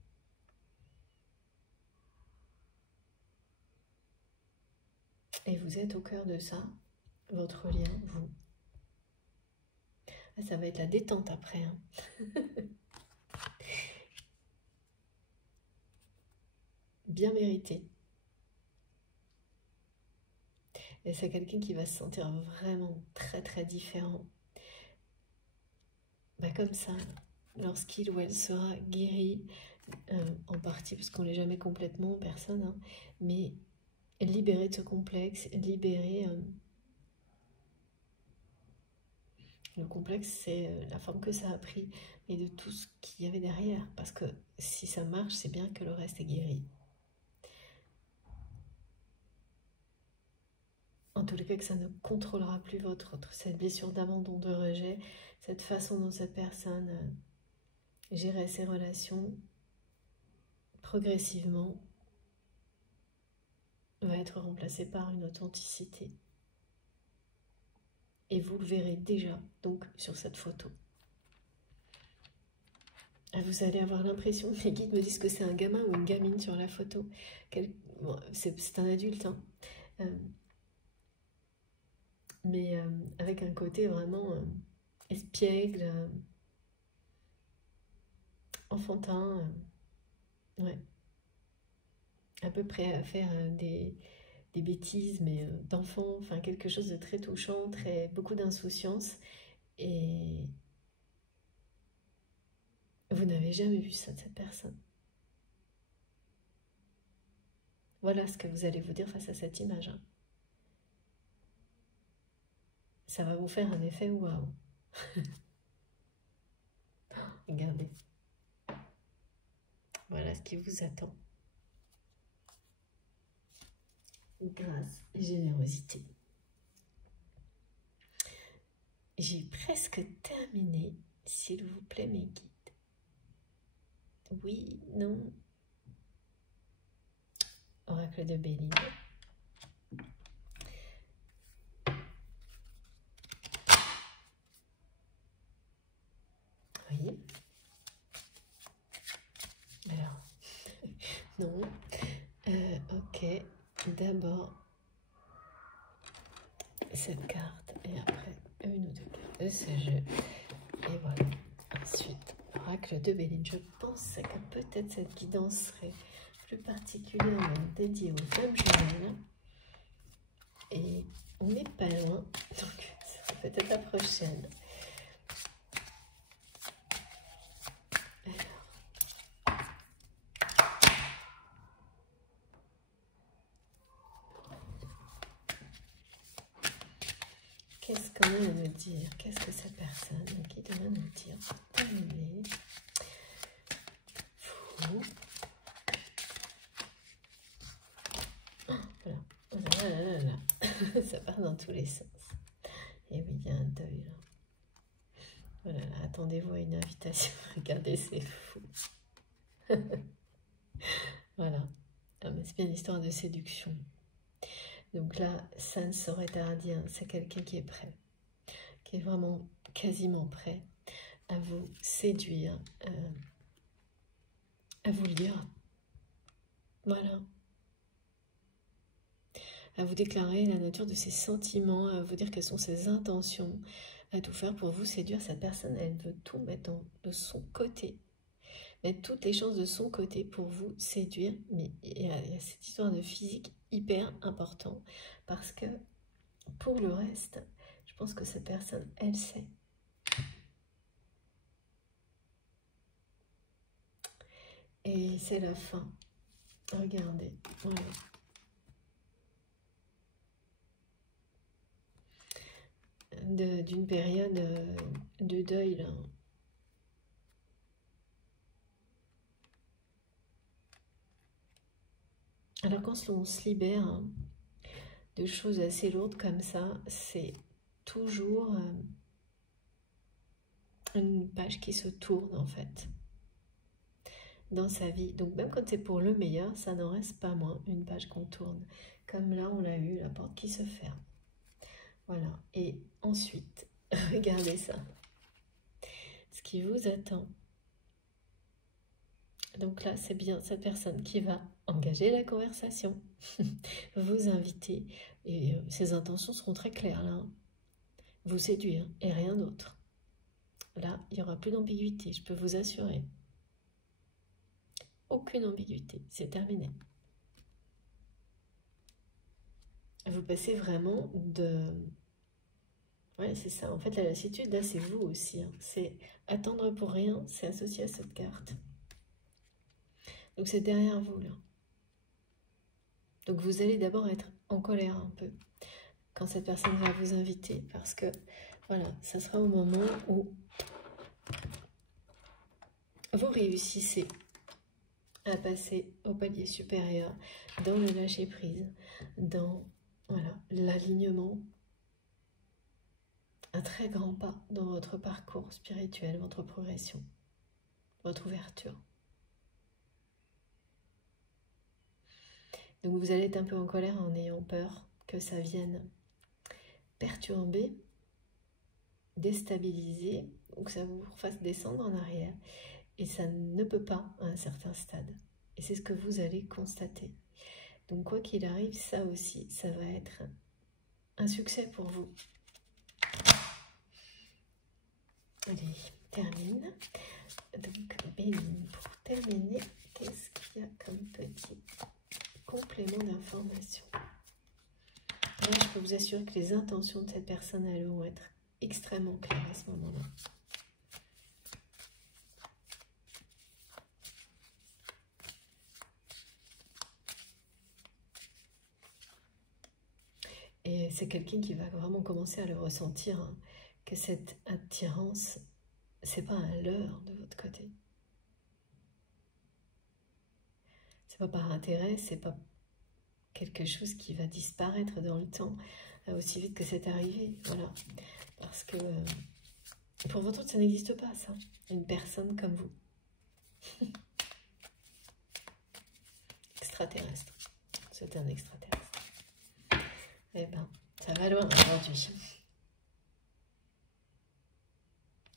Et vous êtes au cœur de ça, votre lien, vous. Ah, ça va être la détente après. Hein. Bien mérité. Et c'est quelqu'un qui va se sentir vraiment très très différent. Bah, comme ça, lorsqu'il ou elle sera guéri, en partie, parce qu'on ne l'est jamais complètement, personne, hein, mais libéré de ce complexe, libéré... le complexe, c'est la forme que ça a pris et de tout ce qu'il y avait derrière. Parce que si ça marche, c'est bien que le reste est guéri. En tous les cas, que ça ne contrôlera plus cette blessure d'abandon, de rejet, cette façon dont cette personne gérait ses relations, progressivement, va être remplacée par une authenticité. Et vous le verrez déjà, donc, sur cette photo. Vous allez avoir l'impression, les guides me disent que c'est un gamin ou une gamine sur la photo. Bon, c'est un adulte, hein. Mais avec un côté vraiment espiègle, enfantin, ouais. À peu près à faire des bêtises, mais d'enfant, enfin quelque chose de très touchant, beaucoup d'insouciance. Et vous n'avez jamais vu ça de cette personne. Voilà ce que vous allez vous dire face à cette image. Hein. Ça va vous faire un effet waouh. Regardez. Voilà ce qui vous attend. Grâce et générosité. J'ai presque terminé, s'il vous plaît, mes guides. Oui, non. Oracle de Béline. Oui. Alors, non. Ok. D'abord, cette carte et après une ou deux cartes de ce jeu. Et voilà. Ensuite, Oracle de Béline. Je pensais que peut-être cette guidance serait plus particulièrement dédiée aux femmes jumelles. Et on n'est pas loin. Donc, c'est peut-être la prochaine. Qu'est-ce qu'on a à nous dire? Qu'est-ce que cette personne qui doit nous dire? Terminé. Fou. Oh, voilà. Oh là là là là. Ça part dans tous les sens. Et oui, il y a un deuil là. Oh là là, attendez-vous à une invitation. Regardez, c'est fou. Voilà. Ah, c'est bien une histoire de séduction. Donc là, ça ne saurait tarder. Hein. C'est quelqu'un qui est prêt. Qui est vraiment quasiment prêt à vous séduire, à vous lire, voilà, à vous déclarer la nature de ses sentiments, à vous dire quelles sont ses intentions, à tout faire pour vous séduire. Cette personne, elle veut tout mettre de son côté, mettre toutes les chances de son côté pour vous séduire, mais il y a cette histoire de physique hyper important, parce que pour le reste, je pense que cette personne, elle sait. Et c'est la fin. Regardez, voilà. D'une période de deuil, là. Alors quand on se libère hein, de choses assez lourdes comme ça, c'est toujours une page qui se tourne en fait dans sa vie. Donc même quand c'est pour le meilleur, ça n'en reste pas moins une page qu'on tourne. Comme là, on l'a eu, la porte qui se ferme. Voilà. Et ensuite, regardez ça. Ce qui vous attend. Donc là, c'est bien cette personne qui va engager la conversation, vous inviter, et ses intentions seront très claires là. Hein. Vous séduire et rien d'autre. Là, il n'y aura plus d'ambiguïté, je peux vous assurer. Aucune ambiguïté, c'est terminé. Vous passez vraiment de... Ouais, c'est ça. En fait, la lassitude, là, c'est vous aussi. Hein. C'est attendre pour rien, c'est associé à cette carte. Donc, c'est derrière vous, là. Donc, vous allez d'abord être en colère un peu quand cette personne va vous inviter. Parce que, voilà, ça sera au moment où vous réussissez à passer au palier supérieur dans le lâcher-prise, dans voilà, l'alignement. Un très grand pas dans votre parcours spirituel, votre progression, votre ouverture. Donc vous allez être un peu en colère en ayant peur que ça vienne perturber, déstabiliser ou que ça vous fasse descendre en arrière. Et ça ne peut pas à un certain stade. Et c'est ce que vous allez constater. Donc quoi qu'il arrive, ça aussi, ça va être un succès pour vous. Allez, termine. Donc, Béline, pour terminer, qu'est-ce qu'il y a comme petit complément d'information? Là, je peux vous assurer que les intentions de cette personne, elles vont être extrêmement claires à ce moment-là. Et c'est quelqu'un qui va vraiment commencer à le ressentir, hein, que cette attirance, c'est pas un leurre de votre côté. C'est pas par intérêt, c'est pas quelque chose qui va disparaître dans le temps aussi vite que c'est arrivé. Voilà. Parce que pour votre autre, ça n'existe pas, ça. Une personne comme vous. Extraterrestre. C'est un extraterrestre. Eh ben, ça va loin aujourd'hui.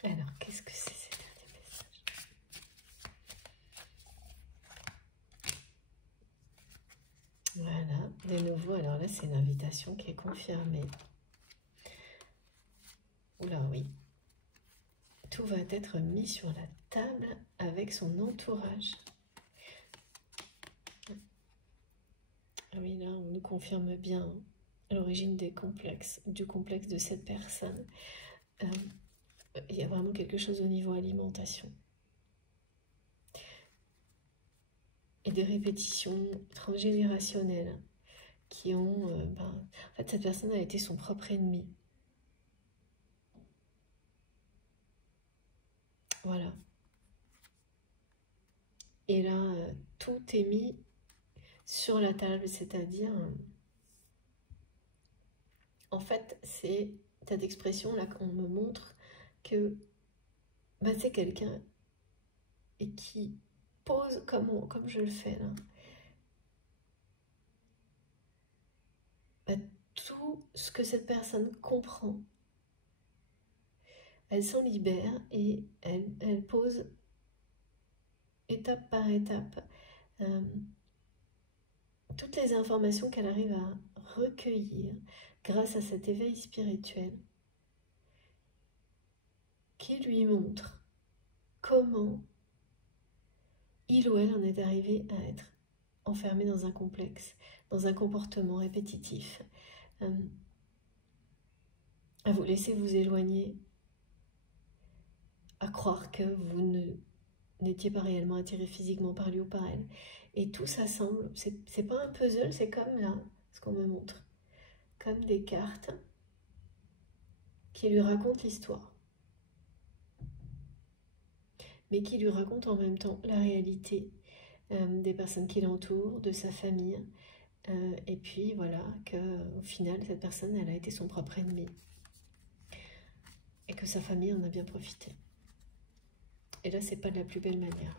Alors, qu'est-ce que c'est ces derniers messages? Voilà, de nouveau, alors là, c'est une invitation qui est confirmée. Oula, oui. Tout va être mis sur la table avec son entourage. Ah oui, là, on nous confirme bien l'origine du complexe de cette personne. Il y a vraiment quelque chose au niveau alimentation. Et des répétitions transgénérationnelles qui ont... en fait, cette personne a été son propre ennemi. Voilà. Et là, tout est mis sur la table, c'est-à-dire... en fait, c'est cette expression-là qu'on me montre que c'est quelqu'un et qui pose comme je le fais là. Tout ce que cette personne comprend, elle s'en libère et elle pose étape par étape toutes les informations qu'elle arrive à recueillir grâce à cet éveil spirituel qui lui montre comment il ou elle en est arrivé à être enfermé dans un complexe, dans un comportement répétitif, à vous laisser vous éloigner, à croire que vous n'étiez pas réellement attiré physiquement par lui ou par elle. Et tout ça semble, c'est pas un puzzle, c'est comme là, ce qu'on me montre, comme des cartes qui lui racontent l'histoire, mais qui lui racontent en même temps la réalité des personnes qui l'entourent, de sa famille, et puis voilà, qu'au final, cette personne, elle a été son propre ennemi, et que sa famille en a bien profité. Et là, c'est pas de la plus belle manière.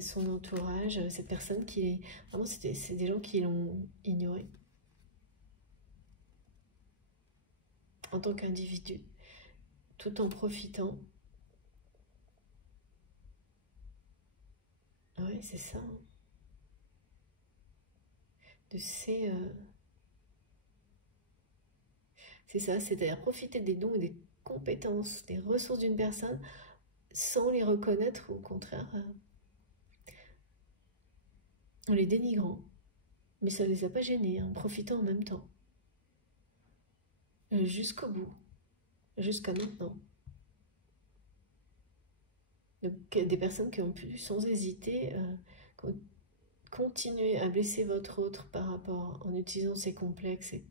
Son entourage, cette personne qui... Vraiment, c'est des gens qui l'ont ignoré. En tant qu'individu, tout en profitant. Ouais, c'est ça. De ces... C'est ça, c'est-à-dire profiter des dons et des compétences, des ressources d'une personne sans les reconnaître, ou au contraire, en les dénigrant. Mais ça ne les a pas gênés, en profitant en même temps. Jusqu'au bout, jusqu'à maintenant. Donc, des personnes qui ont pu, sans hésiter, continuer à blesser votre autre par rapport, en utilisant ces complexes, et,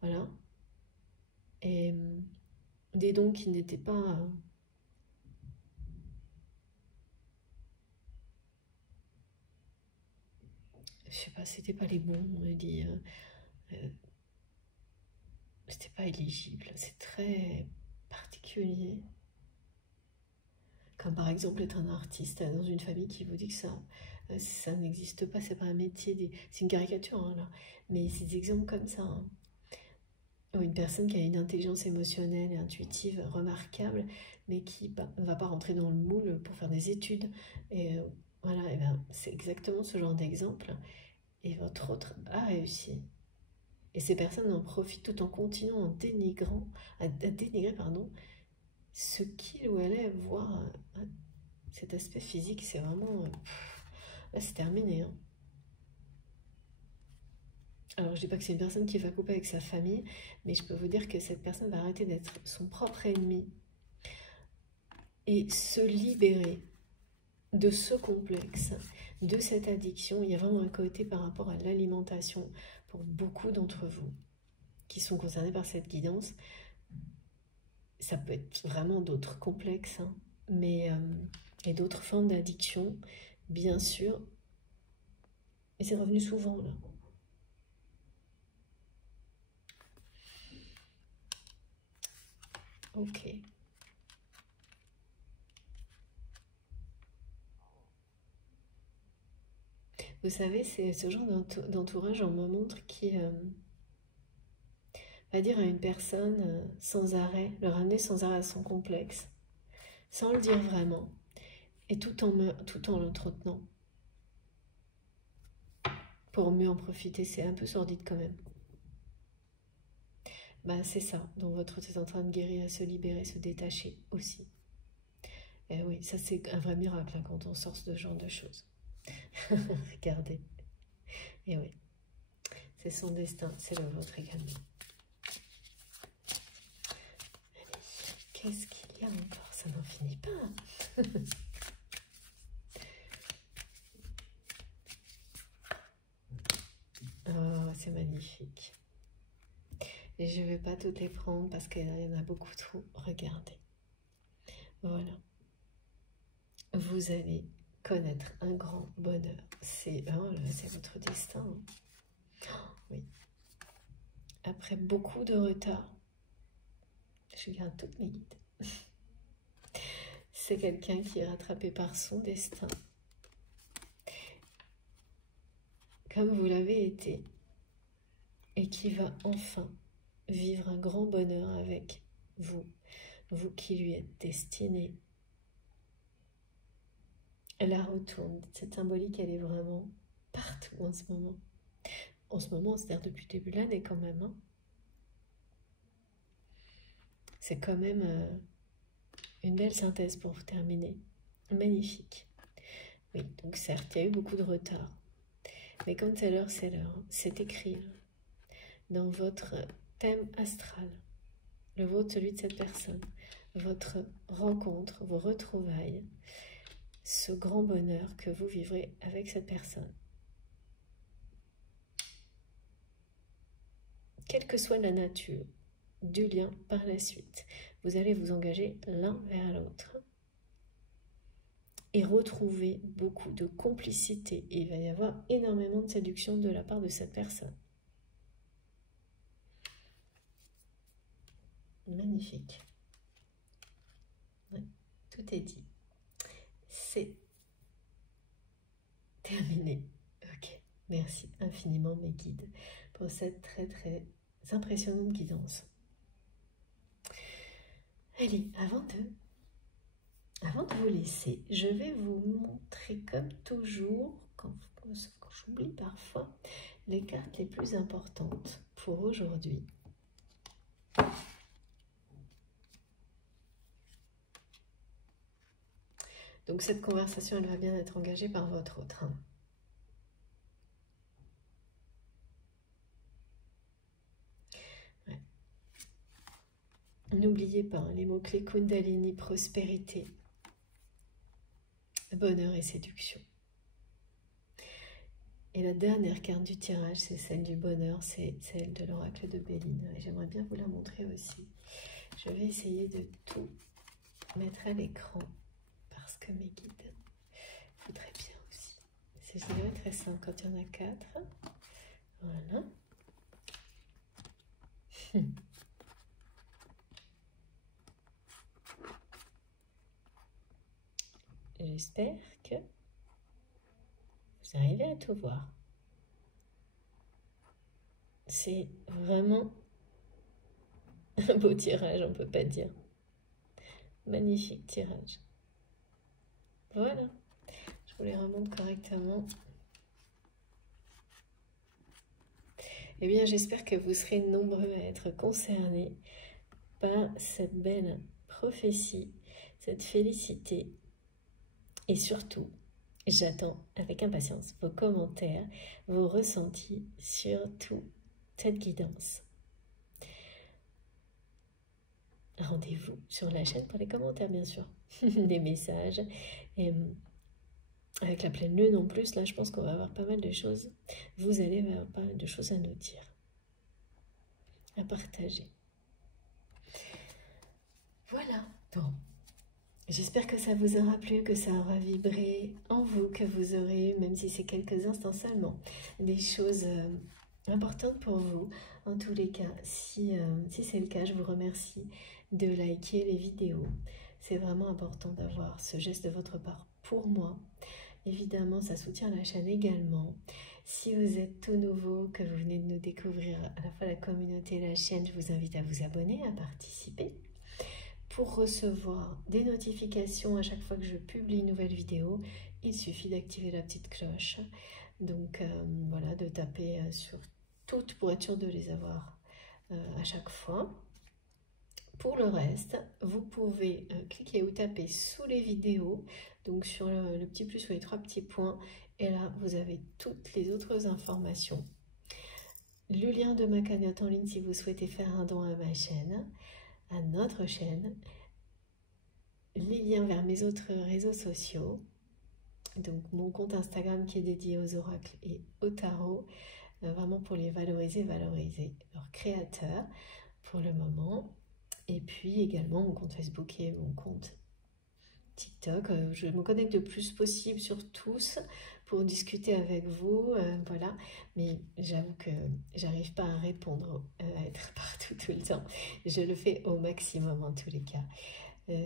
voilà. Et des dons qui n'étaient pas... je sais pas, c'était pas les bons, on me dit... c'était pas éligible, c'est très particulier. Comme par exemple être un artiste dans une famille qui vous dit que ça n'existe pas, c'est pas un métier, c'est une caricature hein, là, mais c'est des exemples comme ça. Hein. Ou une personne qui a une intelligence émotionnelle et intuitive remarquable, mais qui ne va pas rentrer dans le moule pour faire des études. Et voilà, et ben, c'est exactement ce genre d'exemple. Et votre autre a réussi. Et ces personnes en profitent tout en continuant à dénigrer ce qu'il ou elle est, voire cet aspect physique, c'est vraiment... là, c'est terminé. Hein. Alors, je dis pas que c'est une personne qui va couper avec sa famille, mais je peux vous dire que cette personne va arrêter d'être son propre ennemi et se libérer de ce complexe, de cette addiction. Il y a vraiment un côté par rapport à l'alimentation pour beaucoup d'entre vous qui sont concernés par cette guidance. Ça peut être vraiment d'autres complexes, hein, mais et d'autres formes d'addiction, bien sûr. Et c'est revenu souvent, là. Ok. Vous savez, c'est ce genre d'entourage, on me montre qui va dire à une personne sans arrêt, le ramener sans arrêt à son complexe, sans le dire vraiment, et tout en l'entretenant. Pour mieux en profiter, c'est un peu sordide quand même. Bah, c'est ça, donc votre autre est en train de guérir, se libérer, se détacher aussi. Et oui, ça c'est un vrai miracle hein, quand on sort de ce genre de choses. Regardez. Et oui, c'est son destin, c'est le vôtre également. Allez, qu'est-ce qu'il y a encore? Ça n'en finit pas. Oh, c'est magnifique. Et je ne vais pas toutes les prendre parce qu'il y en a beaucoup trop. Regardez. Voilà. Vous allez connaître un grand bonheur. C'est votre destin. Oh, oui. Après beaucoup de retard, je garde toutes mes guides. C'est quelqu'un qui est rattrapé par son destin. Comme vous l'avez été. Et qui va enfin vivre un grand bonheur avec vous. Vous qui lui êtes destiné. La retourne, cette symbolique, elle est vraiment partout en ce moment. En ce moment, c'est-à-dire depuis le début de l'année quand même. Hein. C'est quand même une belle synthèse pour vous terminer. Magnifique. Oui, donc certes, il y a eu beaucoup de retard. Mais quand c'est l'heure, c'est l'heure. C'est écrit dans votre thème astral. Le vôtre, celui de cette personne. Votre rencontre, vos retrouvailles. Ce grand bonheur que vous vivrez avec cette personne. Quelle que soit la nature du lien par la suite, vous allez vous engager l'un vers l'autre et retrouver beaucoup de complicité. Et il va y avoir énormément de séduction de la part de cette personne. Magnifique. Ouais, tout est dit. c'est terminé. Ok, merci infiniment mes guides pour cette très impressionnante guidance. Allez, avant de vous laisser, je vais vous montrer comme toujours, quand j'oublie parfois, les cartes les plus importantes pour aujourd'hui. Donc cette conversation, elle va bien être engagée par votre autre. Ouais. N'oubliez pas les mots-clés Kundalini, prospérité, bonheur et séduction. Et la dernière carte du tirage, c'est celle du bonheur, c'est celle de l'oracle de Béline. Et j'aimerais bien vous la montrer aussi. Je vais essayer de tout mettre à l'écran parce que mes guides voudraient bien aussi. C'est, je dirais, très simple quand il y en a 4. Voilà. J'espère que vous arrivez à tout voir. C'est vraiment un beau tirage, on ne peut pas dire. Magnifique tirage. Voilà. Je vous les remonte correctement. Eh bien, j'espère que vous serez nombreux à être concernés par cette belle prophétie, cette félicité. Et surtout, j'attends avec impatience vos commentaires, vos ressentis sur toute cette guidance. Rendez-vous sur la chaîne pour les commentaires, bien sûr, des messages. Et avec la pleine lune en plus, là, je pense qu'on va avoir pas mal de choses. Vous allez avoir pas mal de choses à nous dire, à partager. Voilà. Bon. J'espère que ça vous aura plu, que ça aura vibré en vous, que vous aurez, même si c'est quelques instants seulement, des choses importantes pour vous. En tous les cas, si c'est le cas, je vous remercie de liker les vidéos. C'est vraiment important d'avoir ce geste de votre part pour moi. Évidemment, ça soutient la chaîne également. Si vous êtes tout nouveau, que vous venez de nous découvrir à la fois la communauté et la chaîne, je vous invite à vous abonner, à participer. Pour recevoir des notifications à chaque fois que je publie une nouvelle vidéo, il suffit d'activer la petite cloche. Donc voilà, de taper sur toutes pour être sûr de les avoir à chaque fois. Pour le reste, vous pouvez cliquer ou taper sous les vidéos, donc sur le petit plus ou les 3 petits points, et là vous avez toutes les autres informations. Le lien de ma cagnotte en ligne si vous souhaitez faire un don à ma chaîne, à notre chaîne, les liens vers mes autres réseaux sociaux, donc mon compte Instagram qui est dédié aux oracles et au tarot, vraiment pour les valoriser leurs créateurs pour le moment, et puis également mon compte Facebook et mon compte TikTok. Je me connecte le plus possible sur tous pour discuter avec vous, voilà, mais j'avoue que j'arrive pas à répondre, à être partout tout le temps. Je le fais au maximum en tous les cas.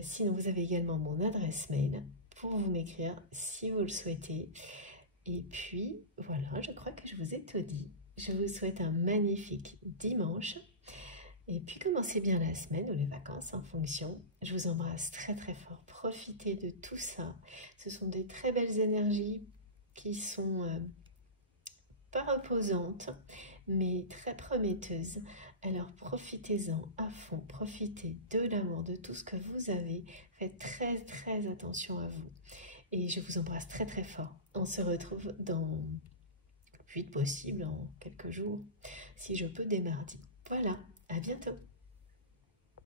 Sinon, vous avez également mon adresse mail pour vous m'écrire si vous le souhaitez. Et puis, voilà, je crois que je vous ai tout dit. Je vous souhaite un magnifique dimanche. Et puis, commencez bien la semaine ou les vacances en fonction. Je vous embrasse très fort. Profitez de tout ça. Ce sont des très belles énergies qui sont pas reposantes, mais très prometteuses. Alors profitez-en à fond, profitez de l'amour, de tout ce que vous avez. Faites très attention à vous. Et je vous embrasse très fort. On se retrouve dans le plus vite possible, en quelques jours, si je peux, dès mardi. Voilà, à bientôt.